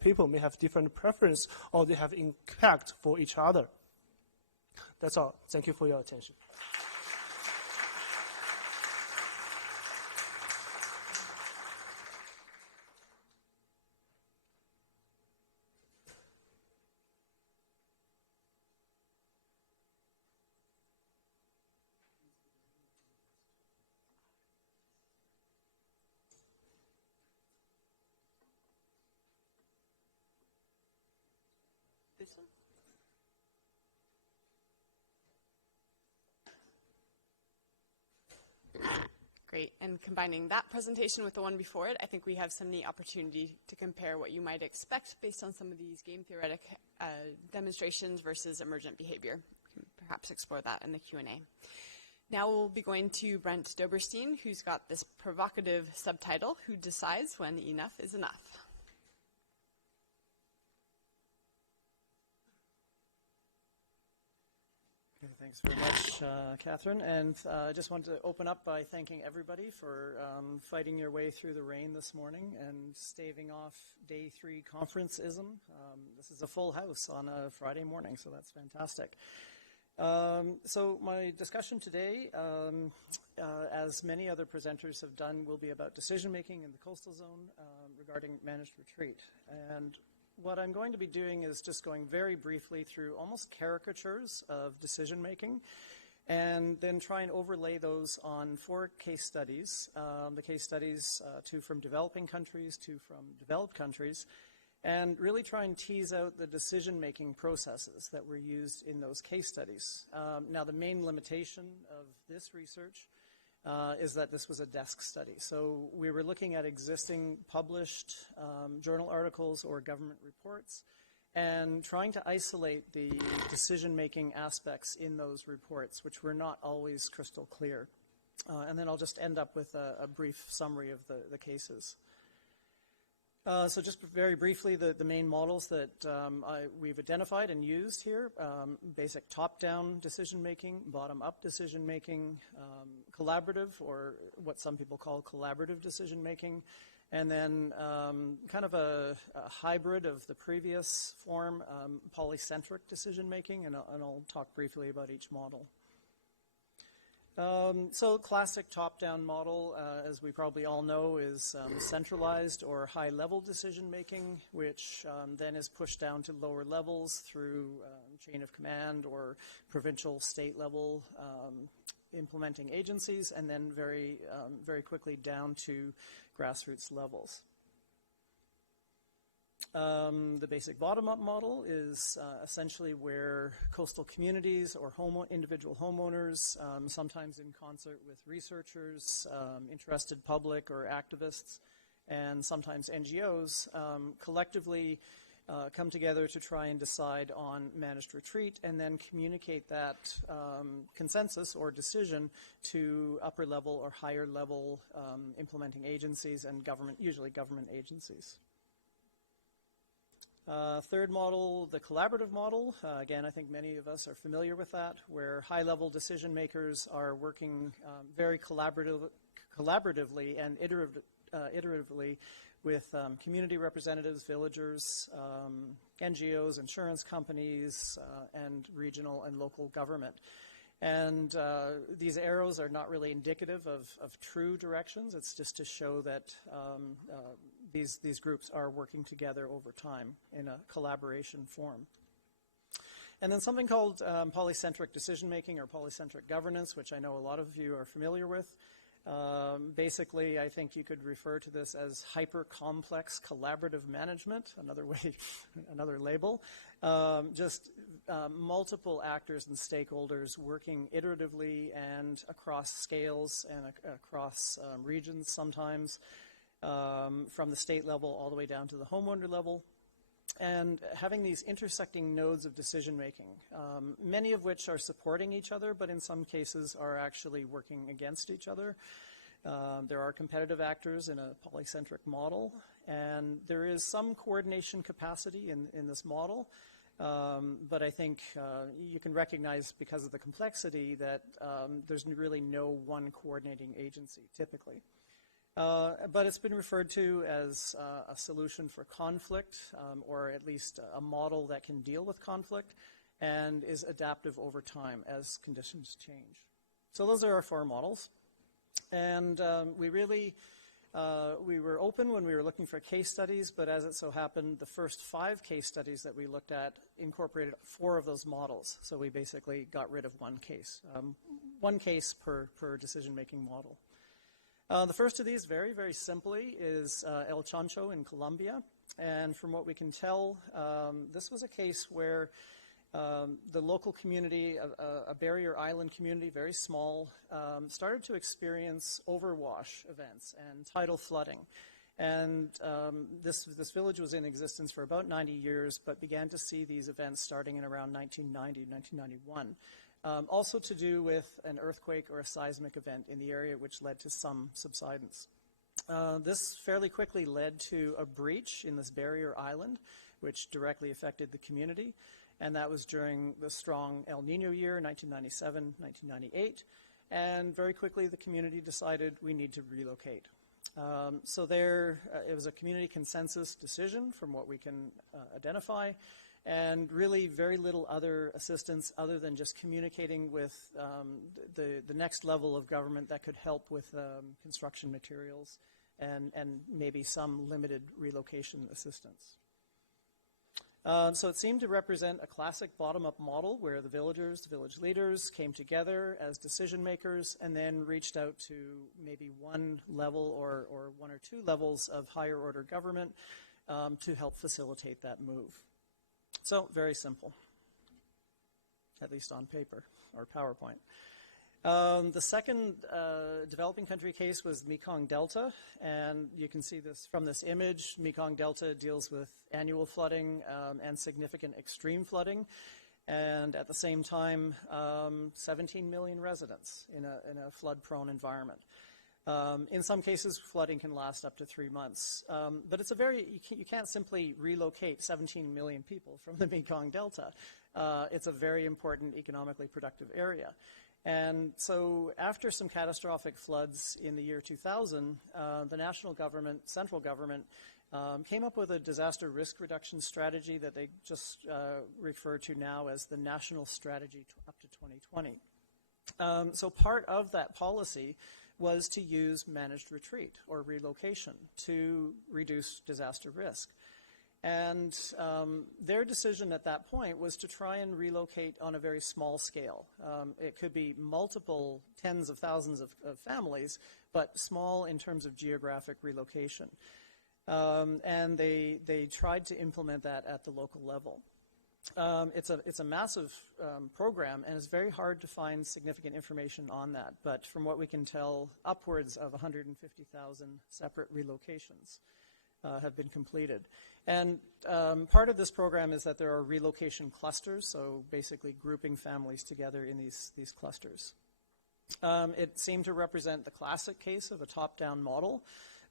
people may have different preference or they have impact for each other. That's all. Thank you for your attention. This one? Great, and combining that presentation with the one before it, I think we have some neat opportunity to compare what you might expect based on some of these game-theoretic demonstrations versus emergent behavior. We can perhaps explore that in the Q&A. Now we'll be going to Brent Doberstein, who's got this provocative subtitle, Who Decides When Enough is Enough? Thanks very much, Katharine. And I just want to open up by thanking everybody for fighting your way through the rain this morning and staving off day 3 conference-ism. This is a full house on a Friday morning, so that's fantastic. So my discussion today, as many other presenters have done, will be about decision-making in the coastal zone regarding managed retreat. And what I'm going to be doing is just going very briefly through almost caricatures of decision-making and then try and overlay those on 4 case studies. The case studies, 2 from developing countries, 2 from developed countries, and really try and tease out the decision-making processes that were used in those case studies. Now, the main limitation of this research is that this was a desk study. So we were looking at existing published journal articles or government reports and trying to isolate the decision-making aspects in those reports, which were not always crystal clear. And then I'll just end up with a brief summary of the cases. So just very briefly, the main models that we've identified and used here, basic top-down decision-making, bottom-up decision-making, collaborative, or what some people call collaborative decision-making, and then kind of a hybrid of the previous form, polycentric decision-making, and I'll talk briefly about each model. So classic top-down model, as we probably all know, is centralized or high-level decision-making, which then is pushed down to lower levels through chain of command or provincial, state-level implementing agencies, and then very quickly down to grassroots levels. The basic bottom-up model is essentially where coastal communities or individual homeowners, sometimes in concert with researchers, interested public or activists, and sometimes NGOs, collectively come together to try and decide on managed retreat and then communicate that consensus or decision to upper level or higher level implementing agencies and usually government agencies. Third model, the collaborative model. Again, I think many of us are familiar with that, where high-level decision makers are working very collaboratively and iteratively with community representatives, villagers, NGOs, insurance companies, and regional and local government. And these arrows are not really indicative of true directions. It's just to show that these groups are working together over time in a collaboration form. And then something called polycentric decision-making or polycentric governance, which I know a lot of you are familiar with. Basically, I think you could refer to this as hyper-complex collaborative management, another label. Just multiple actors and stakeholders working iteratively and across scales and across regions sometimes, from the state level all the way down to the homeowner level, and having these intersecting nodes of decision-making, many of which are supporting each other, but in some cases are actually working against each other. There are competitive actors in a polycentric model, and there is some coordination capacity in this model, but I think you can recognize, because of the complexity, that there's really no one coordinating agency, typically. But it's been referred to as a solution for conflict, or at least a model that can deal with conflict and is adaptive over time as conditions change. So those are our four models. And we were open when we were looking for case studies, but as it so happened, the first 5 case studies that we looked at incorporated 4 of those models. So we basically got rid of one case per decision-making model. The first of these, very, very simply, is El Chancho in Colombia. And from what we can tell, this was a case where the local community, a barrier island community, very small, started to experience overwash events and tidal flooding. And this village was in existence for about 90 years, but began to see these events starting in around 1990, 1991. Also to do with an earthquake or a seismic event in the area, which led to some subsidence. This fairly quickly led to a breach in this barrier island, which directly affected the community, and that was during the strong El Nino year, 1997, 1998, and very quickly the community decided we need to relocate. So it was a community consensus decision from what we can identify, and really very little other assistance other than just communicating with the next level of government that could help with construction materials and maybe some limited relocation assistance. So it seemed to represent a classic bottom-up model where the villagers, the village leaders came together as decision makers and then reached out to maybe one level or 1 or 2 levels of higher order government to help facilitate that move. So very simple, at least on paper or PowerPoint. The second developing country case was Mekong Delta, and you can see this from this image. Mekong Delta deals with annual flooding and significant extreme flooding. and at the same time, 17 million residents in a flood-prone environment. In some cases, flooding can last up to 3 months. But it's you can't simply relocate 17 million people from the Mekong Delta. It's a very important economically productive area. And so after some catastrophic floods in the year 2000, the national government, central government, came up with a disaster risk reduction strategy that they just refer to now as the National Strategy up to 2020. So part of that policy was to use managed retreat or relocation to reduce disaster risk. And their decision at that point was to try and relocate on a very small scale. It could be multiple tens of thousands of families, but small in terms of geographic relocation. And they tried to implement that at the local level. It's a massive program, and it's very hard to find significant information on that. But from what we can tell, upwards of 150,000 separate relocations have been completed. And part of this program is that there are relocation clusters, so basically grouping families together in these clusters. It seemed to represent the classic case of a top-down model,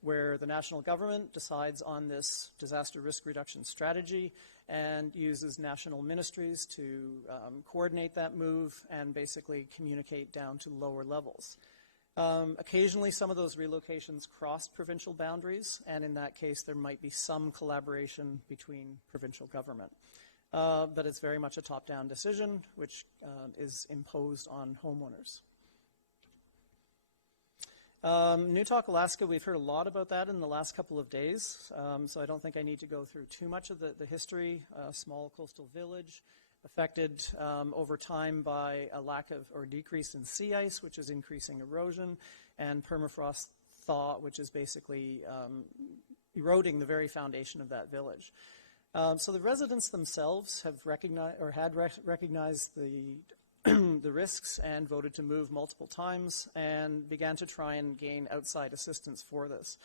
where the national government decides on this disaster risk reduction strategy and uses national ministries to coordinate that move and basically communicate down to lower levels. Occasionally, some of those relocations cross provincial boundaries, and in that case, there might be some collaboration between provincial government. But it's very much a top-down decision, which is imposed on homeowners. Newtok, Alaska, we've heard a lot about that in the last couple of days, so I don't think I need to go through too much of the history. Small coastal village affected over time by a lack of or decrease in sea ice, which is increasing erosion, and permafrost thaw, which is basically eroding the very foundation of that village. So the residents themselves have recognized or had recognized the risks and voted to move multiple times and began to try and gain outside assistance for this.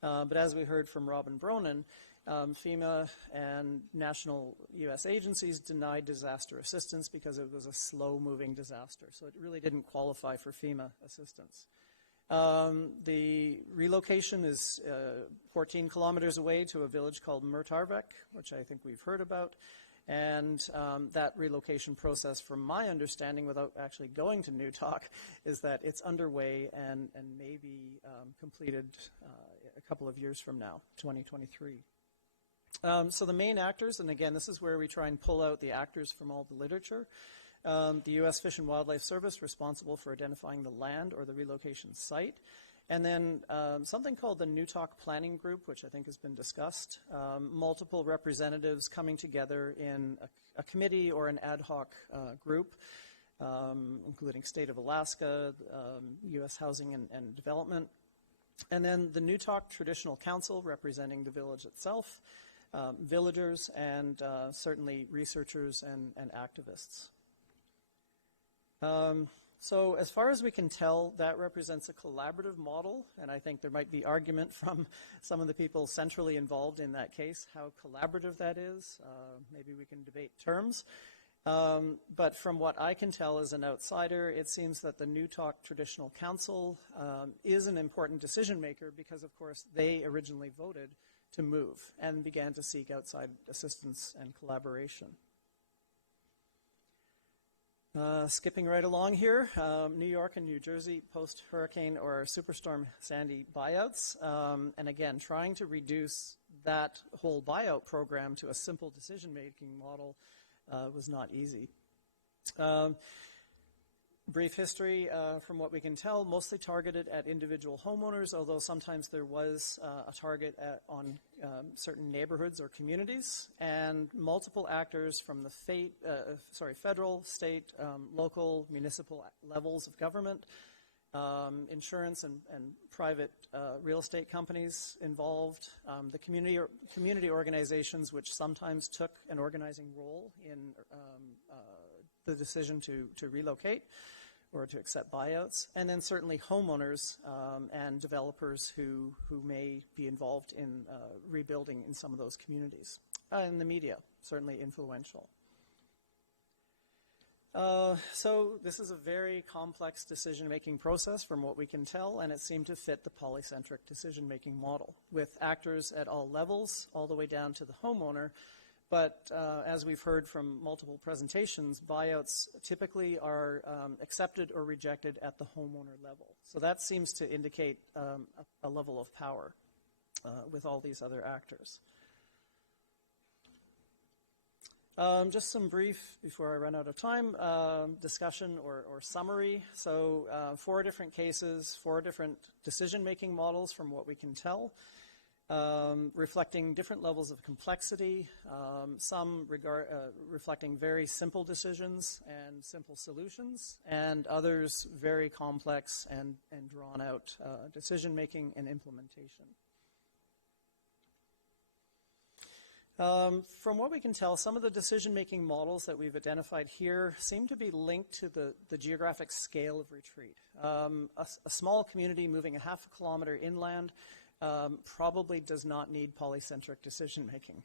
But as we heard from Robin Bronin, FEMA and national U.S. agencies denied disaster assistance because it was a slow-moving disaster, so it really didn't qualify for FEMA assistance. The relocation is 14 kilometers away to a village called Murtarvik, which I think we've heard about. And that relocation process, from my understanding, without actually going to Newtok, is that it's underway and may be completed a couple of years from now, 2023. So the main actors, and again, this is where we try and pull out the actors from all the literature. The U.S. Fish and Wildlife Service, responsible for identifying the land or the relocation site. And then something called the Newtok Planning Group, which I think has been discussed. Multiple representatives coming together in a committee or an ad hoc group, including State of Alaska, U.S. Housing and Development. And then the Newtok Traditional Council, representing the village itself, villagers, and certainly researchers and activists. So as far as we can tell, that represents a collaborative model, and I think there might be argument from some of the people centrally involved in that case how collaborative that is. Maybe we can debate terms. But from what I can tell as an outsider, it seems that the Newtok Traditional Council is an important decision maker because, of course, they originally voted to move and began to seek outside assistance and collaboration. Skipping right along here, New York and New Jersey post-hurricane or superstorm Sandy buyouts. And again, trying to reduce that whole buyout program to a simple decision-making model was not easy. Brief history, from what we can tell, mostly targeted at individual homeowners, although sometimes there was a target on certain neighborhoods or communities, and multiple actors from the federal, state, local, municipal levels of government, insurance and private real estate companies involved, the community organizations, which sometimes took an organizing role in the decision to relocate or to accept buyouts, and then certainly homeowners and developers who may be involved in rebuilding in some of those communities. And the media, certainly influential. So this is a very complex decision-making process from what we can tell, and it seemed to fit the polycentric decision-making model with actors at all levels, all the way down to the homeowner. But as we've heard from multiple presentations, buyouts typically are accepted or rejected at the homeowner level. So that seems to indicate a level of power with all these other actors. Just some brief, before I run out of time, discussion or summary. So 4 different cases, 4 different decision-making models from what we can tell, reflecting different levels of complexity, some reflecting very simple decisions and simple solutions, and others very complex and drawn-out decision-making and implementation. From what we can tell, some of the decision-making models that we've identified here seem to be linked to the geographic scale of retreat. A small community moving a half a kilometer inland probably does not need polycentric decision-making.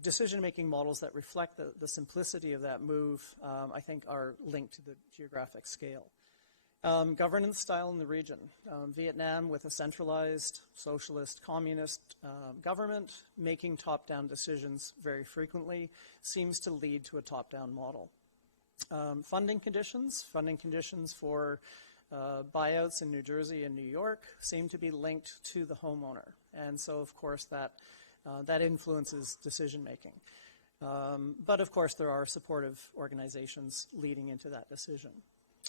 Decision-making models that reflect the simplicity of that move, I think, are linked to the geographic scale. Governance style in the region. Vietnam with a centralized socialist communist government making top-down decisions very frequently seems to lead to a top-down model. Funding conditions for buyouts in New Jersey and New York seem to be linked to the homeowner. And so, of course, that influences decision-making. But, of course, there are supportive organizations leading into that decision.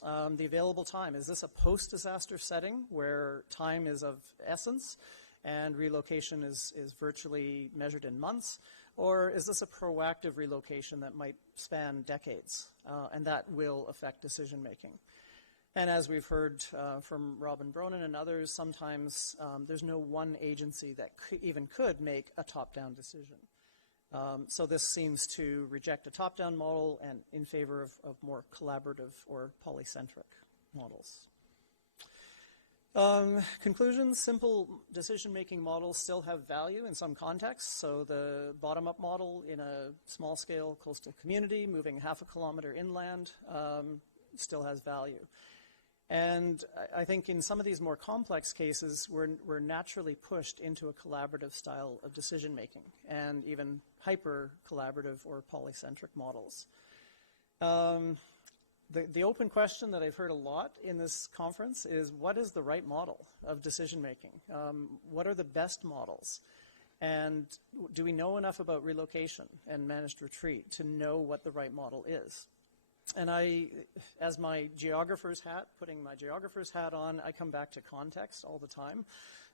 The available time. Is this a post-disaster setting where time is of essence and relocation is virtually measured in months? Or is this a proactive relocation that might span decades? And that will affect decision-making. And as we've heard from Robin Bronin and others, sometimes there's no one agency that could make a top-down decision. So this seems to reject a top-down model and in favor of more collaborative or polycentric models. Conclusions, simple decision-making models still have value in some contexts. So the bottom-up model in a small-scale coastal community moving half a kilometer inland still has value. And I think in some of these more complex cases, we're naturally pushed into a collaborative style of decision-making and even hyper-collaborative or polycentric models. The open question that I've heard a lot in this conference is, what is the right model of decision-making? What are the best models? And do we know enough about relocation and managed retreat to know what the right model is? And as my geographer's hat, putting my geographer's hat on, I come back to context all the time,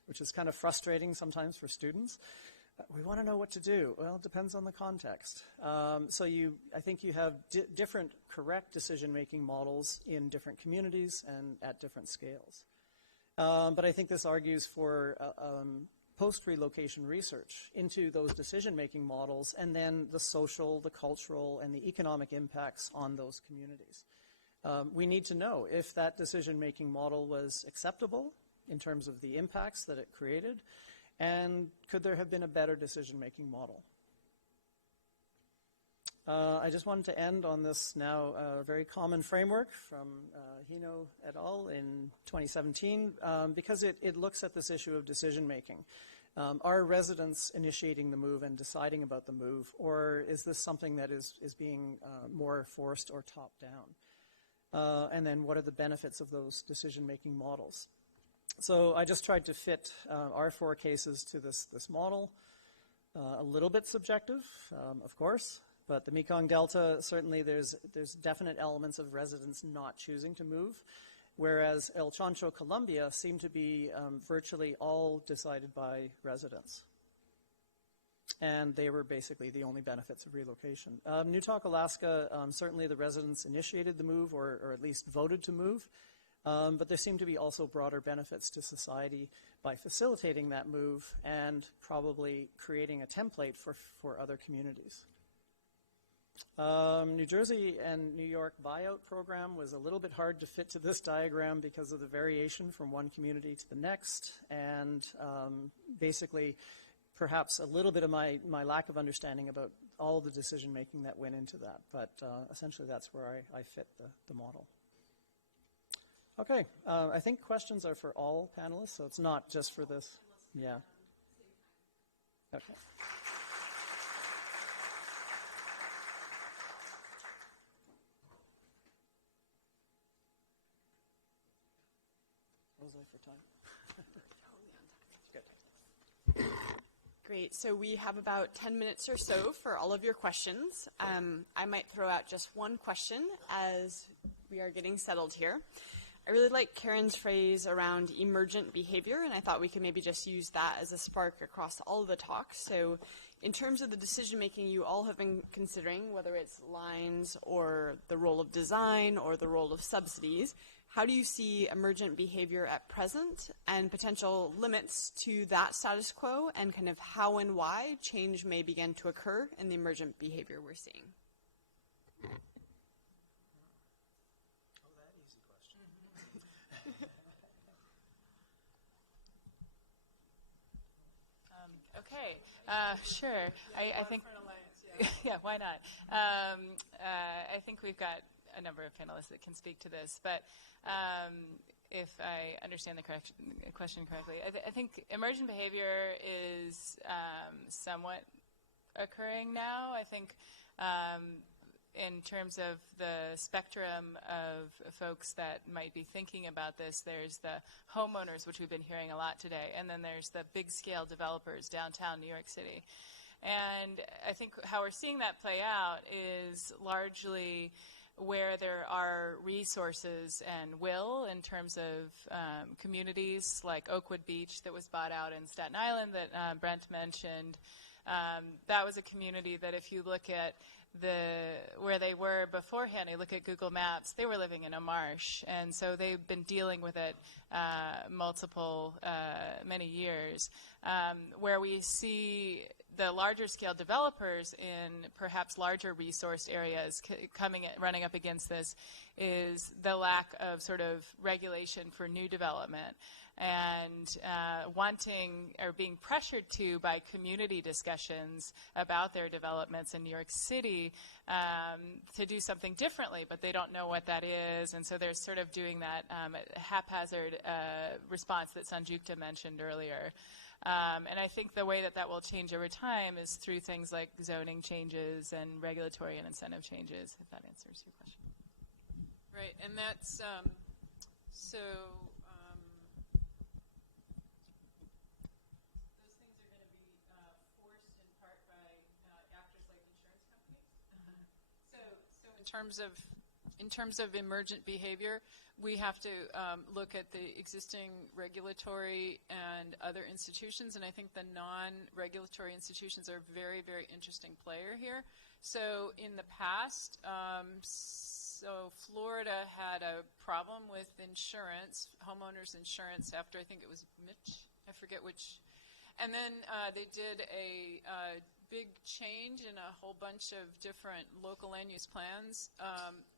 which is kind of frustrating sometimes for students. We want to know what to do. Well, it depends on the context. So I think you have different correct decision-making models in different communities and at different scales. But I think this argues for post-relocation research into those decision-making models and then the social, the cultural, and the economic impacts on those communities. We need to know if that decision-making model was acceptable in terms of the impacts that it created, and could there have been a better decision-making model? I just wanted to end on this now very common framework from Hino et al. In 2017 because it looks at this issue of decision-making. Are residents initiating the move and deciding about the move, or is this something that is being more forced or top-down? And then what are the benefits of those decision-making models? So I just tried to fit our 4 cases to this model. A little bit subjective, of course. But the Mekong Delta, certainly there's definite elements of residents not choosing to move, whereas El Chancho, Colombia, seem to be virtually all decided by residents. And they were basically the only benefits of relocation. Newtok, Alaska, certainly the residents initiated the move or at least voted to move, but there seem to be also broader benefits to society by facilitating that move and probably creating a template for other communities. New Jersey and New York buyout program was a little bit hard to fit to this diagram because of the variation from one community to the next, and basically perhaps a little bit of my lack of understanding about all the decision making that went into that. But essentially, that's where I fit the model. Okay, I think questions are for all panelists, so it's not just for this. Yeah. Okay. What was I for time? Good. Great. So we have about 10 minutes or so for all of your questions. I might throw out just one question as we are getting settled here. I really like Karen's phrase around emergent behavior, and I thought we could maybe just use that as a spark across all of the talks. So in terms of the decision-making you all have been considering, whether it's lines or the role of design or the role of subsidies, how do you see emergent behavior at present and potential limits to that status quo, and kind of how and why change may begin to occur in the emergent behavior we're seeing? Okay, sure. I think, yeah, why not? I think we've got a number of panelists that can speak to this, but if I understand the question correctly, I think emergent behavior is somewhat occurring now. I think in terms of the spectrum of folks that might be thinking about this, there's the homeowners, which we've been hearing a lot today, and then there's the big-scale developers downtown New York City. And I think how we're seeing that play out is largely where there are resources and will in terms of communities like Oakwood Beach that was bought out in Staten Island that Brent mentioned. That was a community that if you look at where they were beforehand, you look at Google Maps, they were living in a marsh, and so they've been dealing with it many years. Where we see the larger scale developers in perhaps larger resourced areas running up against this is the lack of sort of regulation for new development, and wanting or being pressured to by community discussions about their developments in New York City to do something differently, but they don't know what that is, and so they're sort of doing that haphazard response that Sanjukta mentioned earlier. And I think the way that will change over time is through things like zoning changes and regulatory and incentive changes, if that answers your question. Right, and that's so. Those things are going to be forced in part by actors like insurance companies. So in terms of emergent behavior, we have to look at the existing regulatory and other institutions, and I think the non-regulatory institutions are a very, very interesting player here. So in the past, Florida had a problem with insurance, homeowners insurance, after I think it was Mitch, I forget which. And then they did a big change in a whole bunch of different local land use plans,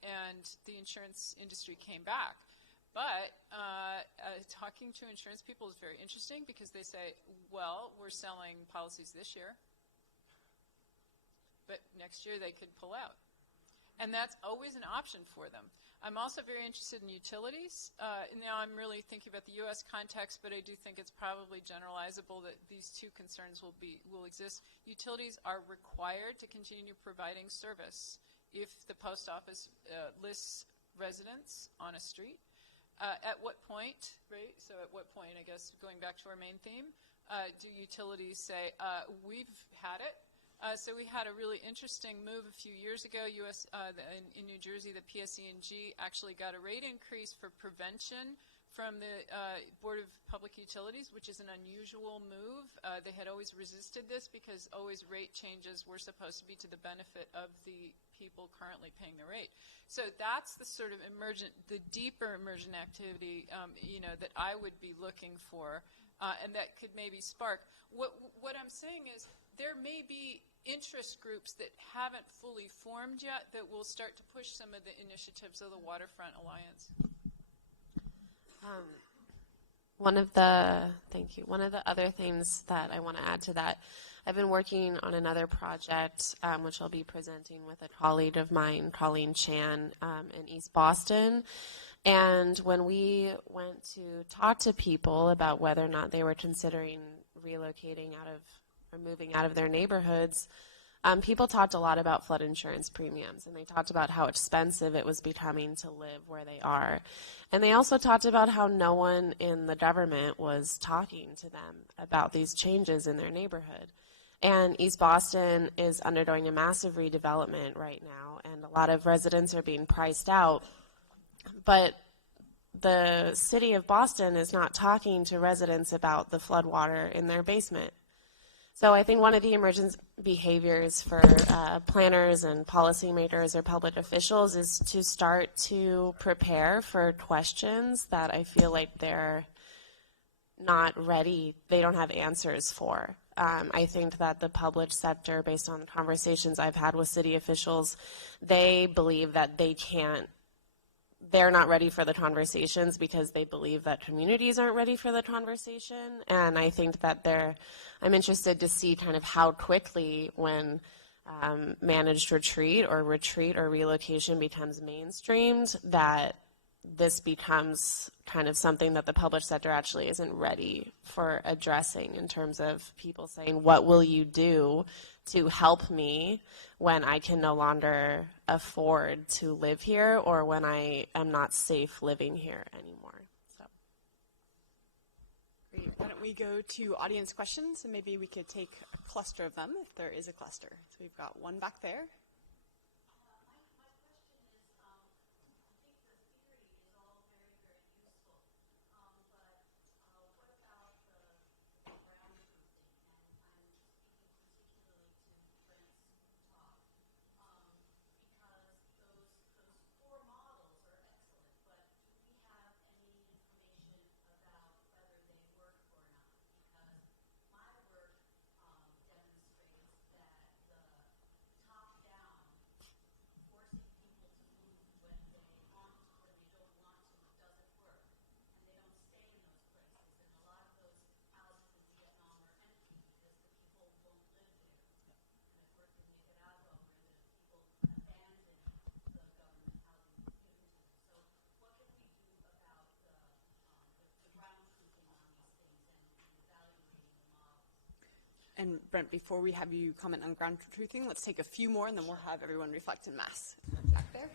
and the insurance industry came back. But talking to insurance people is very interesting because they say, well, we're selling policies this year, but next year they could pull out. And that's always an option for them. I'm also very interested in utilities. Now I'm really thinking about the U.S. context, but I do think it's probably generalizable that these two concerns will exist. Utilities are required to continue providing service if the post office lists residents on a street. At what point, right? So at what point, I guess, going back to our main theme, do utilities say, we've had it? So we had a really interesting move a few years ago. In New Jersey, the PSE&G actually got a rate increase for prevention from the Board of Public Utilities, which is an unusual move. They had always resisted this because always rate changes were supposed to be to the benefit of the people currently paying the rate. So that's the sort of the deeper emergent activity, that I would be looking for, and that could maybe spark. What I'm saying is there may be interest groups that haven't fully formed yet that will start to push some of the initiatives of the Waterfront Alliance. Thank you. One of the other things that I want to add to that, I've been working on another project, which I'll be presenting with a colleague of mine, Colleen Chan, in East Boston. And when we went to talk to people about whether or not they were considering relocating out of or moving out of their neighborhoods, people talked a lot about flood insurance premiums, and they talked about how expensive it was becoming to live where they are. And they also talked about how no one in the government was talking to them about these changes in their neighborhood. And East Boston is undergoing a massive redevelopment right now, and a lot of residents are being priced out. But the city of Boston is not talking to residents about the floodwater in their basement. So I think one of the emergent behaviors for planners and policymakers or public officials is to start to prepare for questions that I feel like they're not ready, they don't have answers for. I think that the public sector, based on the conversations I've had with city officials, they believe that they're not ready for the conversations because they believe that communities aren't ready for the conversation. And I think that I'm interested to see kind of how quickly when managed retreat or relocation becomes mainstreamed, that this becomes kind of something that the public sector actually isn't ready for addressing, in terms of people saying, what will you do to help me when I can no longer afford to live here, or when I am not safe living here anymore. So. Great. Why don't we go to audience questions, and maybe we could take a cluster of them if there is a cluster. So we've got one back there. And Brent, before we have you comment on ground truthing, let's take a few more, and then we'll have everyone reflect en masse. Back there.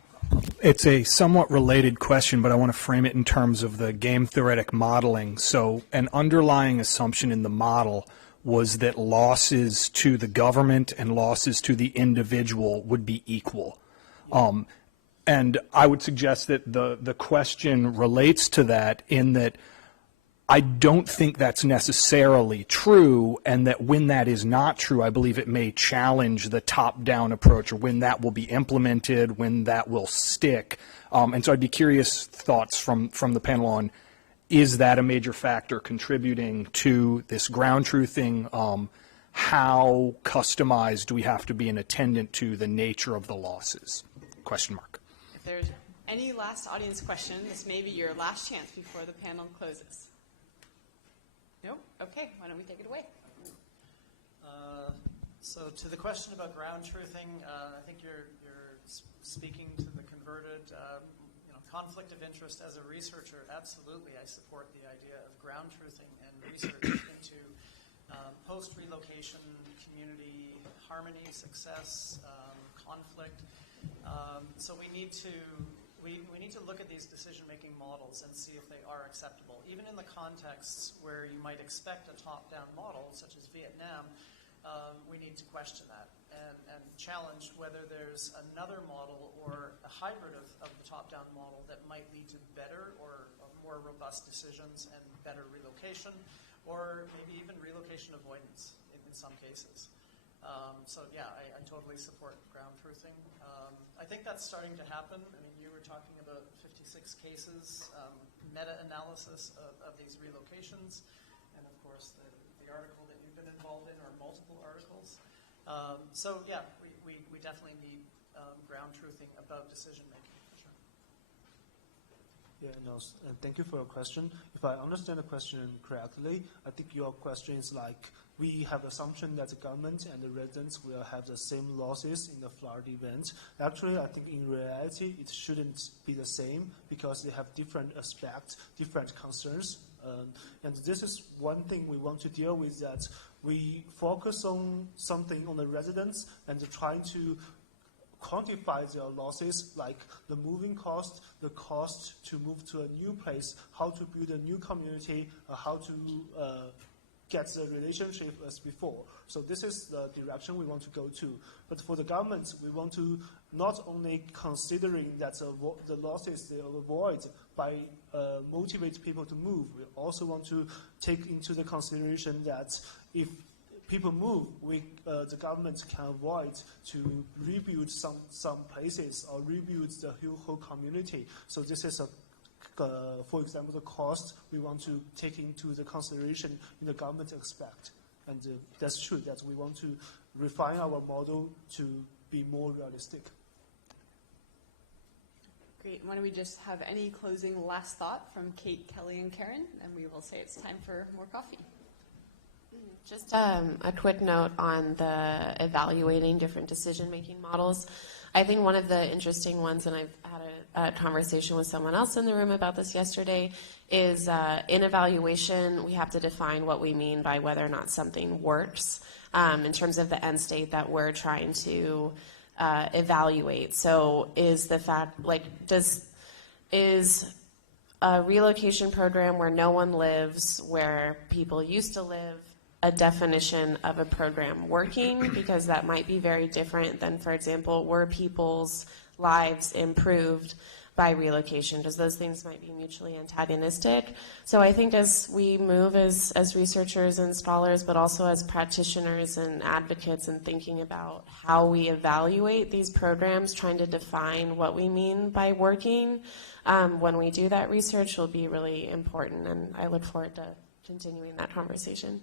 It's a somewhat related question, but I want to frame it in terms of the game-theoretic modeling. So an underlying assumption in the model was that losses to the government and losses to the individual would be equal. And I would suggest that the question relates to that, in that I don't think that's necessarily true, and that when that is not true, I believe it may challenge the top-down approach, or when that will be implemented, when that will stick. And so I'd be curious thoughts from the panel on, is that a major factor contributing to this ground truthing? How customized do we have to be and attendant to the nature of the losses? Question mark. If there's any last audience question, this may be your last chance before the panel closes. No? Okay, why don't we take it away? So to the question about ground truthing, I think you're speaking to the converted conflict of interest. As a researcher, absolutely I support the idea of ground truthing and research into post-relocation community harmony, success, conflict. So we need to look at these decision-making models and see if they are acceptable. Even in the contexts where you might expect a top-down model, such as Vietnam, we need to question that and challenge whether there's another model or a hybrid of the top-down model that might lead to better or more robust decisions and better relocation, or maybe even relocation avoidance in some cases. So yeah, I totally support ground truthing. I think that's starting to happen. I mean, you were talking about 56 cases, meta-analysis of these relocations, and of course the article that you've been involved in, or multiple articles. So yeah, we definitely need ground truthing about decision making. For sure. Yeah, no, thank you for your question. If I understand the question correctly, I think your question is like, we have assumption that the government and the residents will have the same losses in the flood event. Actually, I think in reality, it shouldn't be the same because they have different aspects, different concerns. And this is one thing we want to deal with, that we focus on something on the residents and trying to quantify their losses, like the moving cost, the cost to move to a new place, how to build a new community, how to get the relationship as before. So this is the direction we want to go to. But for the government, we want to not only considering that the losses they avoid by motivate people to move, we also want to take into the consideration that if people move, the government can avoid to rebuild some places or rebuild the whole community. So this is for example, the cost we want to take into the consideration in the government aspect. And that's true that we want to refine our model to be more realistic. Great. Why don't we just have any closing last thought from Kate, Kelly, and Karen, and we will say it's time for more coffee. Just a quick note on the evaluating different decision-making models. I think one of the interesting ones, and I've had a conversation with someone else in the room about this yesterday, is in evaluation, we have to define what we mean by whether or not something works in terms of the end state that we're trying to evaluate. So is the fact, like, is a relocation program where no one lives, where people used to live, a definition of a program working? Because that might be very different than, for example, were people's lives improved by relocation, because those things might be mutually antagonistic. So I think as we move as researchers and scholars, but also as practitioners and advocates, and thinking about how we evaluate these programs, trying to define what we mean by working, when we do that research will be really important, and I look forward to continuing that conversation.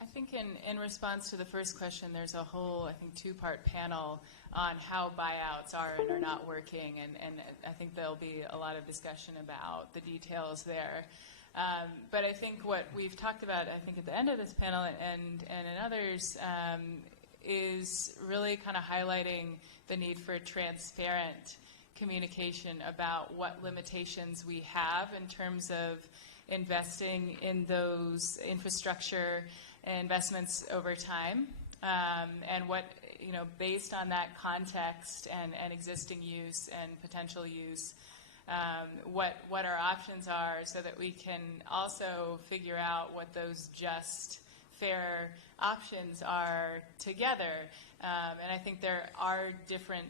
I think in response to the first question, there's a whole, I think, two-part panel on how buyouts are and are not working, and I think there'll be a lot of discussion about the details there. But I think what we've talked about, I think, at the end of this panel and in others, is really kind of highlighting the need for transparent communication about what limitations we have in terms of investing in those infrastructure investments over time, and what, based on that context and existing use and potential use, what our options are, so that we can also figure out what those just, fair options are together. And I think there are different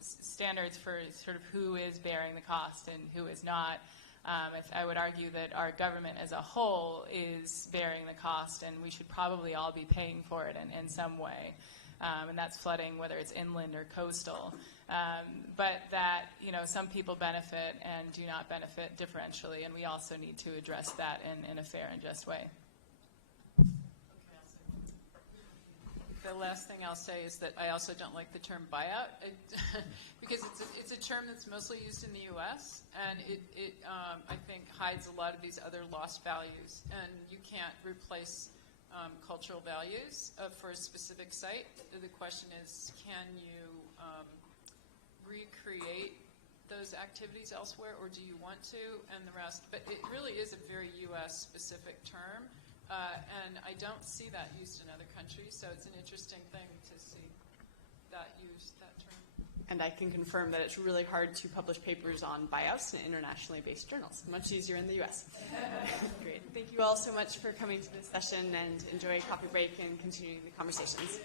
standards for sort of who is bearing the cost and who is not. I would argue that our government as a whole is bearing the cost, and we should probably all be paying for it in some way. And that's flooding, whether it's inland or coastal. But that, some people benefit and do not benefit differentially, and we also need to address that in a fair and just way. The last thing I'll say is that I also don't like the term buyout because it's a term that's mostly used in the U.S. and it I think hides a lot of these other lost values, and you can't replace cultural values for a specific site. The question is, can you recreate those activities elsewhere, or do you want to, and the rest? But it really is a very U.S. specific term. And I don't see that used in other countries, so it's an interesting thing to see that term. And I can confirm that it's really hard to publish papers on buyouts in internationally based journals. Much easier in the U.S. Great. Thank you all so much for coming to this session, and enjoy a coffee break and continuing the conversations.